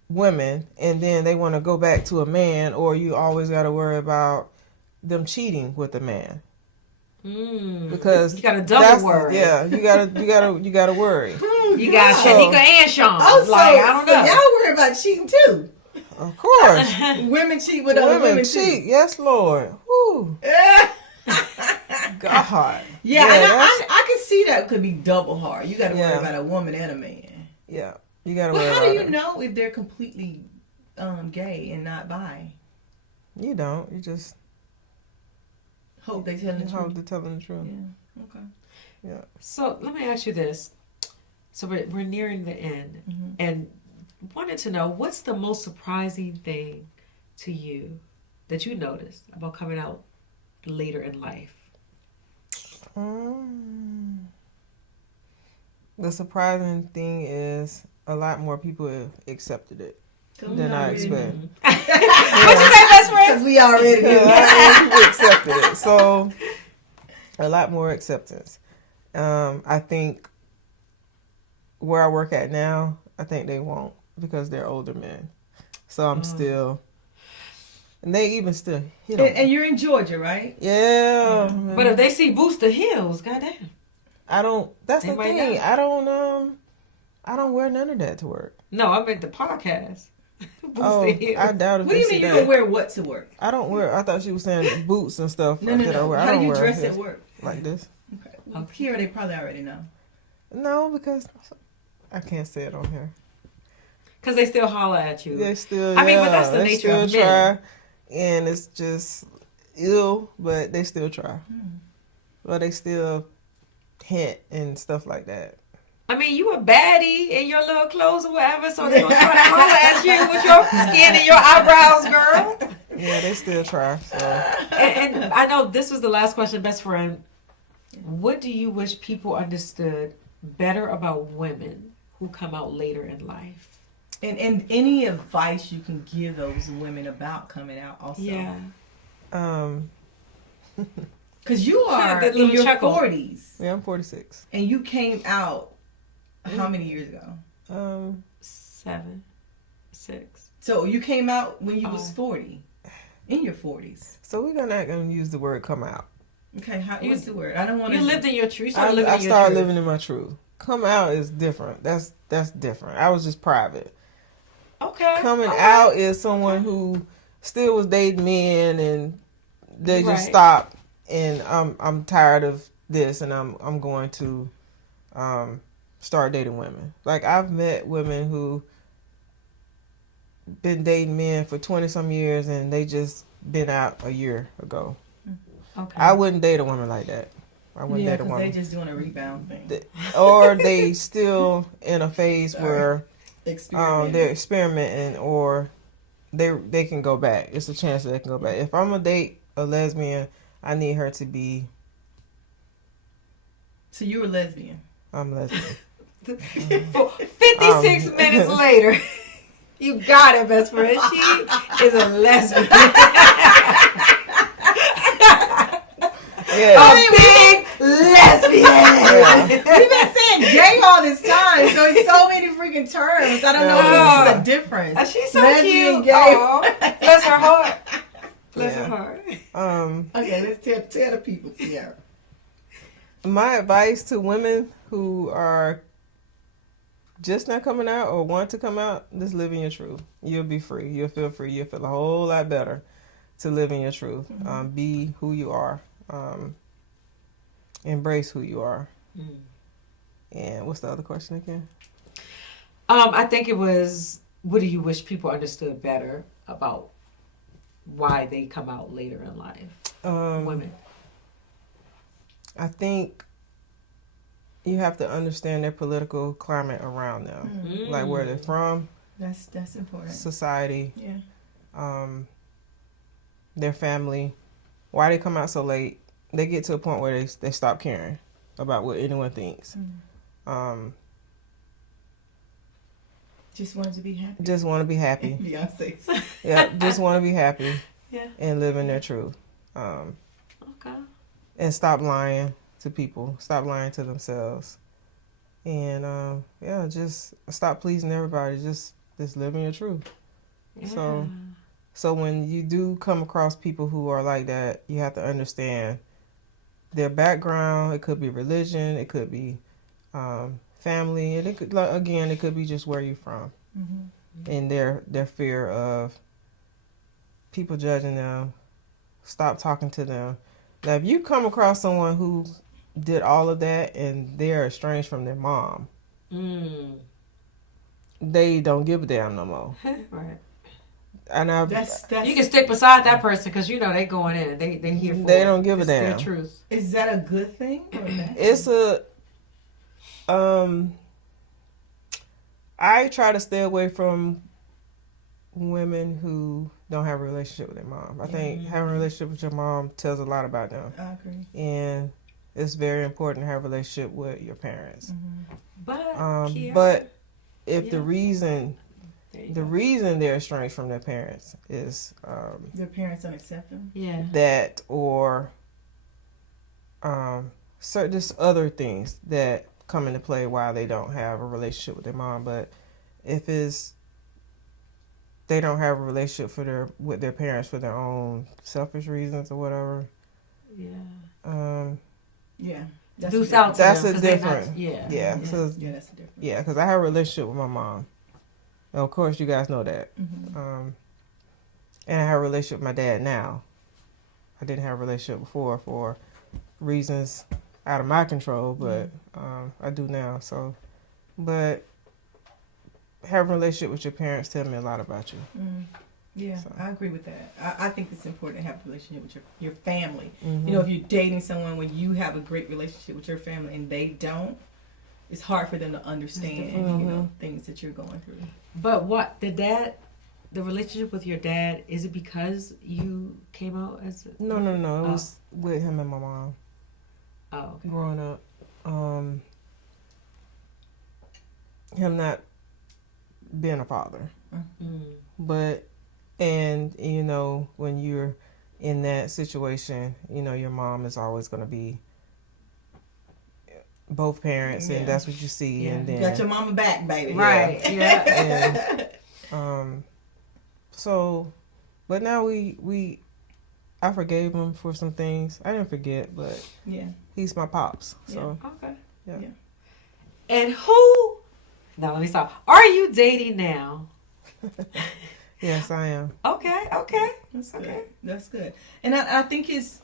women, and then they want to go back to a man, or you always got to worry about them cheating with a man. Because you got a double worry. Yeah, you gotta worry. You got Shanika and Sean. Oh, so, I don't know. Y'all worry about cheating too. Of course. Women cheat with other women cheat. too. Yes, Lord. Woo. God. Yeah, I can see that could be double hard. You got to worry about a woman and a man. Yeah, you got to worry about it. How do you know if they're completely gay and not bi? You don't. You just hope they telling the truth. Hope they're telling the truth. Yeah. Okay. Yeah. So let me ask you this. So we're nearing the end, and wanted to know, what's the most surprising thing to you that you noticed about coming out later in life? The surprising thing is a lot more people have accepted it than I expected. What'd you say, best friend? Because we already do. A lot more people accepted it. So a lot more acceptance. I think where I work at now, I think they won't, because they're older men. So I'm still, and they even still hit them. And you're in Georgia, right? Yeah. But if they see Boots2Heels, goddamn. I don't. That's the thing. Not. I don't wear none of that to work. No, I meant the podcast. Boots2Heels. I doubt it. What do you mean you don't wear what to work? I don't wear. I thought she was saying boots and stuff. No. How do you dress at work? Like this. Okay. Well, here they probably already know. No, because I can't say it on here. Because they still holler at you. They still. I mean, but that's the nature of men. Try, and it's just ill, but they still try. But they still hint and stuff like that. I mean, you a baddie in your little clothes or whatever, so they gonna try to holler at you with your skin and your eyebrows, girl. Yeah, they still try. So. And I know this was the last question, best friend. What do you wish people understood better about women who come out later in life? And any advice you can give those women about coming out also. Yeah. Because you are in your 40s. Yeah, I'm 46. And you came out how many years ago? 7, 6. So you came out when you was 40. In your 40s. So we're not going to use the word come out. Okay, what's the word? I don't want to. You lived in your truth. I started living in my truth. Come out is different. That's different. I was just private. Okay. Coming out is someone who still was dating men and they just stopped, and I'm tired of this, and I'm going to start dating women. Like, I've met women who been dating men for 20 some years and they just been out a year ago. Okay. I wouldn't date a woman like that. I wouldn't date a woman. They just doing a rebound thing. Or they still in a phase where they're experimenting, or they can go back. It's a chance that they can go back. If I'm gonna date a lesbian, I need her to be. So you were lesbian. I'm lesbian. 56 minutes later, you got it, best friend. She is a lesbian. Yeah. A big lesbian. Yeah. We've been saying gay all this time, so it's so many freaking terms. I don't know if there's a difference. She's so lesbian, cute. gay. Aww. Bless her heart. Bless her heart. Okay, let's tell the people, Kiaira. My advice to women who are just not coming out or want to come out, just live in your truth. You'll be free. You'll feel free. You'll feel a whole lot better to live in your truth. Mm-hmm. Be who you are. Embrace who you are. And what's the other question again? I think it was, what do you wish people understood better about why they come out later in life? Women. I think you have to understand their political climate around them, like where they're from. That's important. Society. Yeah. Their family. Why they come out so late? They get to a point where they stop caring about what anyone thinks. Just wanted to be happy. Just want to be happy. Beyonce. Yeah, just want to be happy. Yeah. And live in their truth. Okay. And stop lying to people. Stop lying to themselves. And just stop pleasing everybody. Just live in your truth. Yeah. So when you do come across people who are like that, you have to understand their background. It could be religion. It could be family. And it could, it could be just where you're from. Mm-hmm. And their fear of people judging them. Stop talking to them. Now, if you come across someone who did all of that and they're estranged from their mom, they don't give a damn no more. Right. And that's you can stick beside that person because you know they going in. They here for they don't give a damn. Their truth. Is that a good thing or bad? It's a I try to stay away from women who don't have a relationship with their mom. I think having a relationship with your mom tells a lot about them. I agree. And it's very important to have a relationship with your parents. Mm-hmm. But if the reason they're estranged from their parents is their parents don't accept them. Yeah. That or certain just other things that come into play why they don't have a relationship with their mom. But if it's they don't have a relationship with their parents for their own selfish reasons or whatever. Yeah. Yeah. That's a different. Yeah. Yeah. So, yeah, that's a different. Yeah, because I have a relationship with my mom. And of course, you guys know that. Mm-hmm. And I have a relationship with my dad now. I didn't have a relationship before for reasons out of my control, but I do now. So, but having a relationship with your parents tell me a lot about you. Yeah, so. I agree with that. I think it's important to have a relationship with your family. Mm-hmm. You know, if you're dating someone when you have a great relationship with your family and they don't, it's hard for them to understand, you know, things that you're going through. But what, the relationship with your dad, is it because you came out as a... No. It was with him and my mom. Oh, okay. Growing up. Him not being a father. But, and, you know, when you're in that situation, you know, your mom is always going to be both parents, and that's what you see. Yeah. And then, you got your mama back, baby. Right. Yeah. And, so, but now I I forgave him for some things. I didn't forget, but he's my pops. So okay, yeah. And who? Now let me stop. Are you dating now? Yes, I am. Okay. That's good. That's good. And I think it's,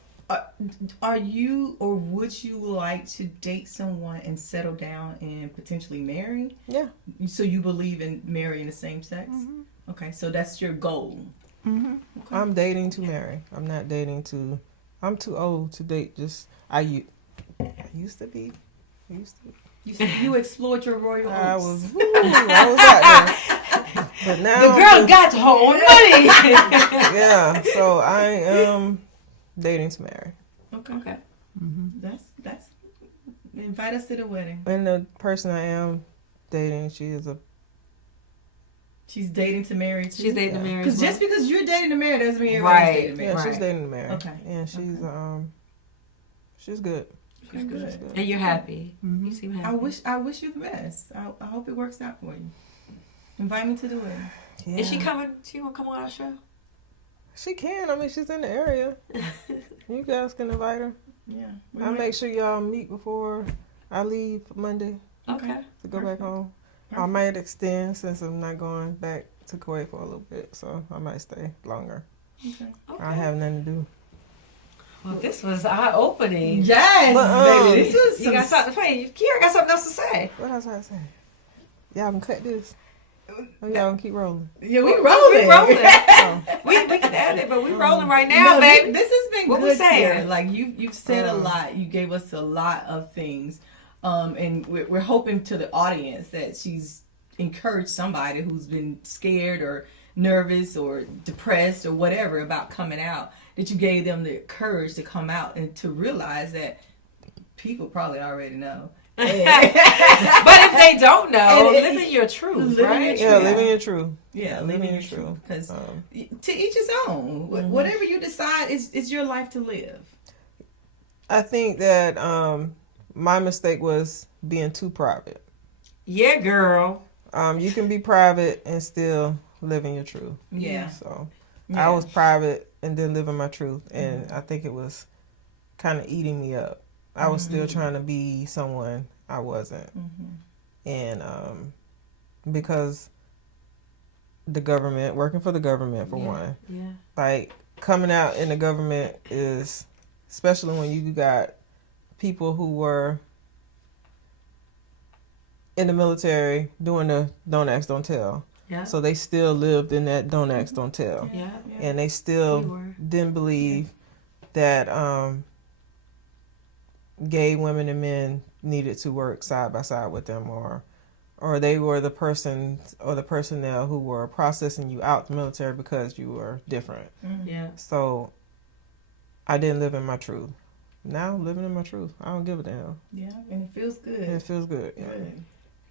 are you or would you like to date someone and settle down and potentially marry? Yeah. So you believe in marrying the same sex? Mm-hmm. Okay, so that's your goal. Mm-hmm. Okay. I'm dating to marry. I'm not dating to. I'm too old to date. I used to be. You explored your royal oats. I was out there. But now the girl got her own money. Yeah, so I am dating to marry. Okay. Mm-hmm. That's. Invite us to the wedding. And the person I am dating, she's dating to marry too. She's dating to marry. Because just because you're dating to marry doesn't mean everybody's dating to marry. Yeah, she's dating to marry. Okay. And she's good. She's good. And you're happy. Mm-hmm. You seem happy. I wish you the best. I hope it works out for you. Invite me to the wedding. Yeah. Is she coming? She gonna come on our show? She can. I mean, she's in the area. You guys can invite her. Yeah. I'll make sure y'all meet before I leave Monday. Okay. To go back home. I might extend since I'm not going back to Kuwait for a little bit, so I might stay longer. Okay. I have nothing to do. Well, this was eye-opening. Yes, baby. This was you got something to say. Kiaira got something else to say. What else I say? Y'all can cut this. Or y'all can keep rolling. Yeah, we rolling. We rolling. We can add it, but we rolling right now, baby. This has been what good. We saying? Here. Like you've said a lot. You gave us a lot of things, and we're hoping to the audience that she's encouraged somebody who's been scared or nervous or depressed or whatever about coming out. That you gave them the courage to come out and to realize that people probably already know. But if they don't know, living your truth, right? Yeah, living your truth. Yeah, living your truth. Because to each his own. Mm-hmm. Whatever you decide is your life to live. I think that my mistake was being too private. Yeah, girl. You can be private and still living your truth. Yeah. So I was private and then living my truth, and I think it was kind of eating me up. I was still trying to be someone I wasn't. And because the government, working for the government for one. Yeah. Like coming out in the government is, especially when you got people who were in the military doing the don't ask, don't tell. Yeah. So they still lived in that don't ask, don't tell. Yeah. And they still didn't believe that gay women and men needed to work side by side with them, or they were the person or the personnel who were processing you out the military because you were different. Yeah. So I didn't live in my truth. Now I'm living in my truth. I don't give a damn. Yeah, and it feels good. It feels good. Yeah.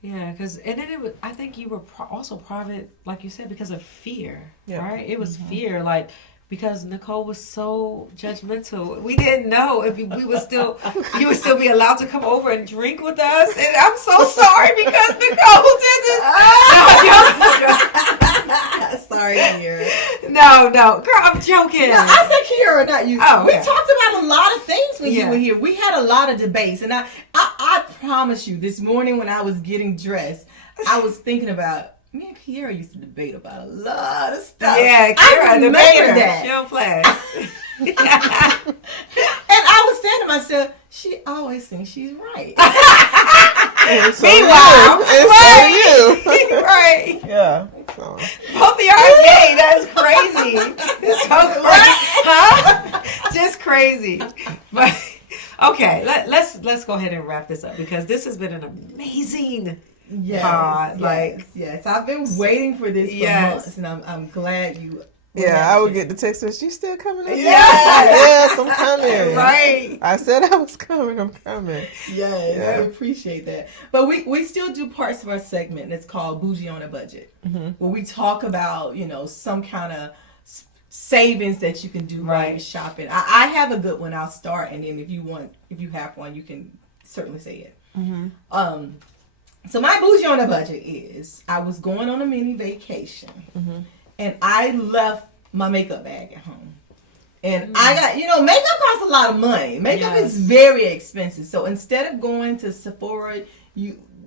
Yeah, because and then it was. I think you were also private, like you said, because of fear, right? It was fear, like because Nicole was so judgmental. We didn't know if you would still be allowed to come over and drink with us. And I'm so sorry because Nicole did this. Sorry, Kiaira. No, girl, I'm joking. No, I said Kiaira, not you. Oh, we talked about a lot of things when you were here. We had a lot of debates, and I promise you, this morning when I was getting dressed, I was thinking about. Me and Kiaira used to debate about a lot of stuff. Yeah, Kiaira debated that. She don't play. And I was saying to myself, she always thinks she's right. And so meanwhile, you. Right. Yeah. So. Both of y'all are gay. That's crazy. It's so crazy. Huh? Just crazy. But okay, let's go ahead and wrap this up because this has been an amazing pod. Yes. I've been waiting for this for months, and I'm glad you. Yeah, I would get the text message. You still coming in? Yes, I'm coming. Right. I said I was coming. I'm coming. Yes, I appreciate that. But we still do parts of our segment that's called Bougie on a Budget, where we talk about some kind of savings that you can do while shopping. I have a good one. I'll start, and then if you have one, you can certainly say it. So my Bougie on a Budget is I was going on a mini vacation. And I left my makeup bag at home. And I got, makeup costs a lot of money. Makeup is very expensive. So instead of going to Sephora,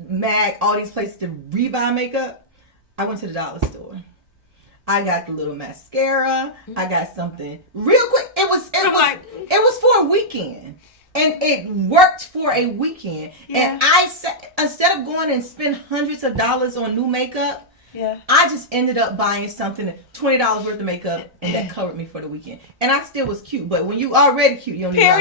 MAC, all these places to rebuy makeup, I went to the dollar store. I got the little mascara. I got something real quick. It was for a weekend. And it worked for a weekend. Yeah. And I said, instead of going and spend hundreds of dollars on new makeup, I just ended up buying something, $20 worth of makeup, and that covered me for the weekend. And I still was cute. But when you already cute, you don't need to buy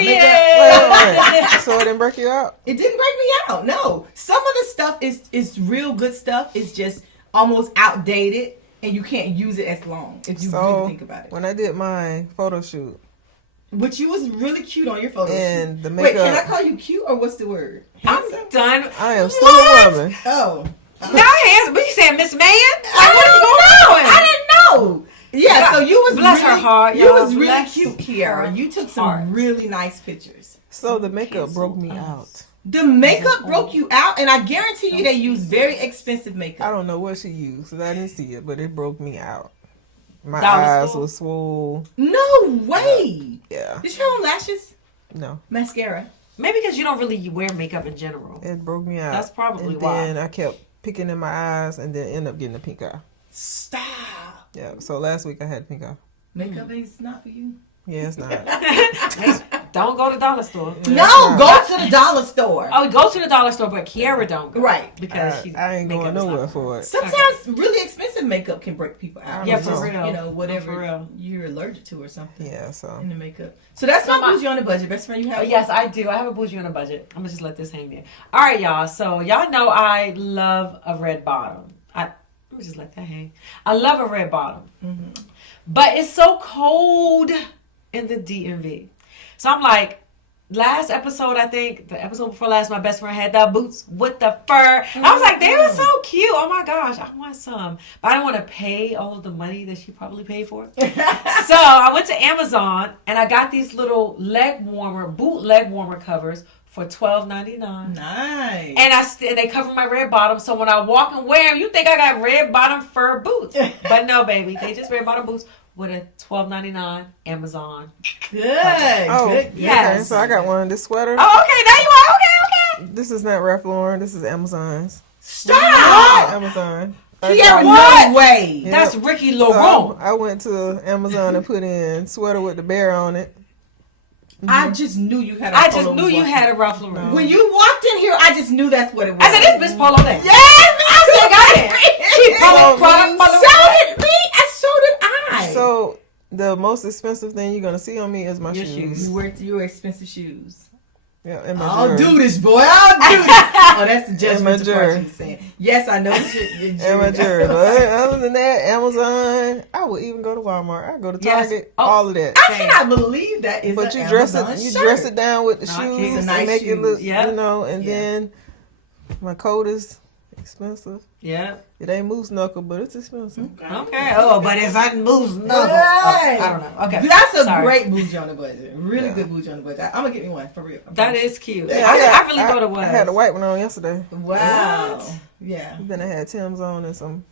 makeup. So it didn't break you out? It didn't break me out, no. Some of the stuff is real good stuff. It's just almost outdated, and you can't use it as long if you really think about it. When I did my photo shoot, which you was really cute on your photo and shoot. The makeup, wait, can I call you cute or what's the word? Handsome? I'm done. I am still a woman. Oh. Not handsome, but you saying Miss Man? What is going on? I didn't know. Yeah, so you was bless really, her heart. You was really cute, Kiaira. You took some really nice pictures. So the makeup broke me out. The makeup broke you out, and I guarantee you they use very expensive makeup. I don't know what she used, because I didn't see it, but it broke me out. My eyes were swole. No way. Yeah. Did you have on lashes? No. Mascara? Maybe because you don't really wear makeup in general. It broke me out. That's probably and why. And then I kept picking in my eyes, and then end up getting a pink eye. Stop. Yeah. So last week I had pink eye. Makeup is not for you. Yeah, it's not. Don't go to the dollar store. No, go to the dollar store. Oh, go to the dollar store, but Kiaira don't go. Right. Because I ain't going nowhere for it. Sometimes really expensive makeup can break people out. Yeah, for real. Whatever you're allergic to or something. Yeah, so. In the makeup. So that's my Bougie on a budget. Best friend you have? Yes, I do. I have a Bougie on a budget. I'm going to just let this hang there. All right, y'all. So y'all know I love a red bottom. Let me just let that hang. I love a red bottom. Mm-hmm. But it's so cold in the DMV. So I'm like, last episode, I think, the episode before last, my best friend had the boots with the fur. Mm-hmm. I was like, they were so cute. Oh my gosh, I want some. But I don't want to pay all of the money that she probably paid for. So I went to Amazon and I got these little boot leg warmer covers for $12.99. Nice. And they cover my red bottom, so when I walk and wear them, you think I got red bottom fur boots. But no, baby, they just red bottom boots with a $12.99 Amazon. Good. Good. Yes. Okay, so I got one of this sweater. Oh, okay, there you are. Okay. This is not Ralph Lauren. This is Amazon's. Stop. Amazon. Yeah, no way. Yep. That's Ricky Laurent. So I went to Amazon and put in sweater with the bear on it. Mm-hmm. I just knew you had a Ralph Lauren. When you walked in here, I just knew that's what it was. I said, this bitch Polo Day. Yes, I said, she Polo product. So did me, and so did I. So the most expensive thing you're gonna see on me is my shoes. You wear expensive shoes. Yeah, and my I'll jewelry. do this, boy. I'll do this. Oh, that's the judgment part you're saying. Yes, I know and my jewelry. But other than that, Amazon. I would even go to Walmart. I go to Target. Yes. All of that. I cannot believe that is. But you dress it down with the shoes and nice make shoes. it look, and then my coat is expensive. Yeah. It ain't moose knuckle, but it's expensive. Okay. Oh, but it's not moose knuckle. I don't know. Okay. That's a great Bougie on the budget. Really good Bougie on the budget. I'm gonna get me one for real. That is cute. Yeah, I really thought it was. I had a white one on yesterday. Wow. What? Yeah. Then I had Tim's on and some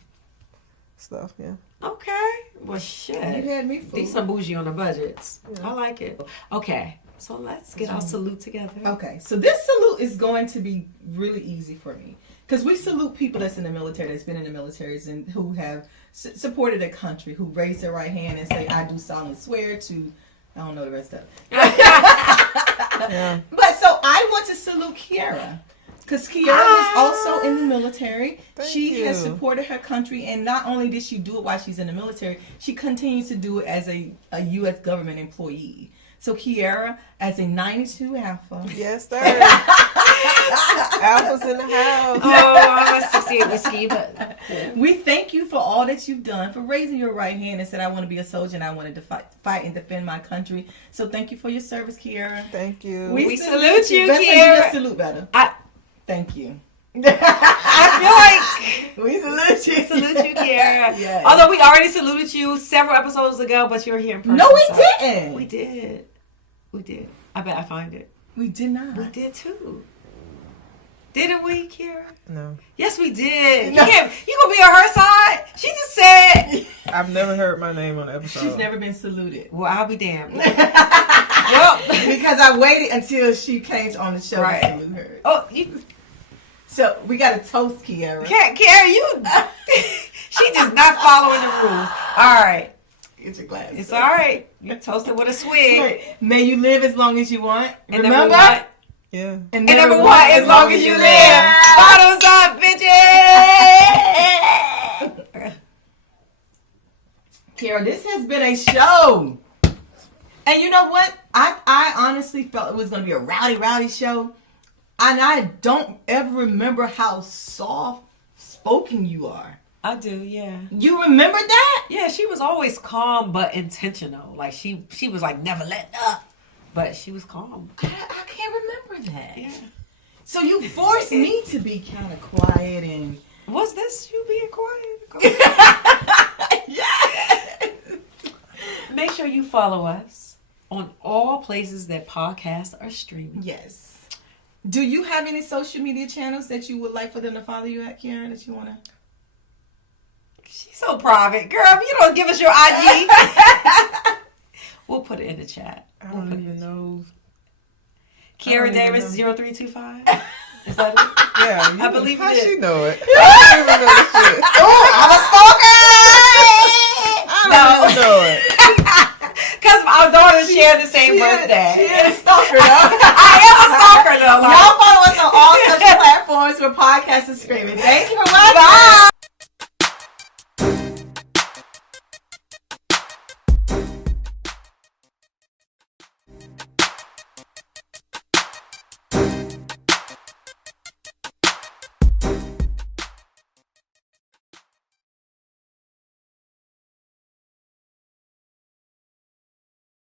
stuff. Yeah. Okay. Well, shit. You had me fooled. These some Bougie on the budgets. Yeah. I like it. Okay. So let's get our salute together. Okay. So this salute is going to be really easy for me. Because we salute people that's in the military, that's been in the military, and who have supported a country, who raise their right hand and say, I do solemnly swear to, I don't know the rest of it. Yeah. But so I want to salute Kiaira. Because Kiaira is also in the military. She has supported her country, and not only did she do it while she's in the military, she continues to do it as a U.S. government employee. So Kiaira, as a 92 Alpha. Yes, sir. Alpha's in the house. Oh, I'm a 68 whiskey, but we thank you for all that you've done, for raising your right hand and said, I want to be a soldier and I wanted to fight and defend my country. So thank you for your service, Kiaira. Thank you. We salute you, Kiaira. Kiaira. Salute better. Thank you. I feel like we salute you. Salute you, Kiaira. Yes. Although we already saluted you several episodes ago, but you're here in person. No, we didn't. We did. We did. I bet I find it. We did not. We did too. Didn't we, Kiara? No. Yes, we did. No. You gonna be on her side? She just said. I've never heard my name on the episode. She's never been saluted. Well, I'll be damned. Well, because I waited until she came on the show to salute her. Oh, so we got to toast Kiara. Kiara, you. She just not following the rules. All right. Get your glass. It's all right. You toasted with a swig. Right. May you live as long as you want. And remember? Yeah. And number one, as long as you live. Bottoms up, bitches! Kiara, this has been a show. And you know what? I honestly felt it was going to be a rowdy show. And I don't ever remember how soft-spoken you are. I do, yeah. You remember that? Yeah, she was always calm but intentional. Like, she was like, never letting up. But she was calm. I can't remember that. Yeah. So you forced me to be kind of quiet and... Was this you being quiet? Yeah. Make sure you follow us on all places that podcasts are streaming. Yes. Do you have any social media channels that you would like for them to follow you at, Kiara, that you want to... She's so private. Girl, if you don't give us your IG... We'll put it in the chat. I don't even know. Kiaira Davis 0325. Is that it? Yeah, I believe how it. she know it? I don't even know this shit. Oh, I'm a stalker! I don't even know it. Because our daughters share the same birthday. She is a stalker, though. I am a stalker, though. Y'all follow us on all social platforms for podcasts and streaming. Thank you for watching. Bye.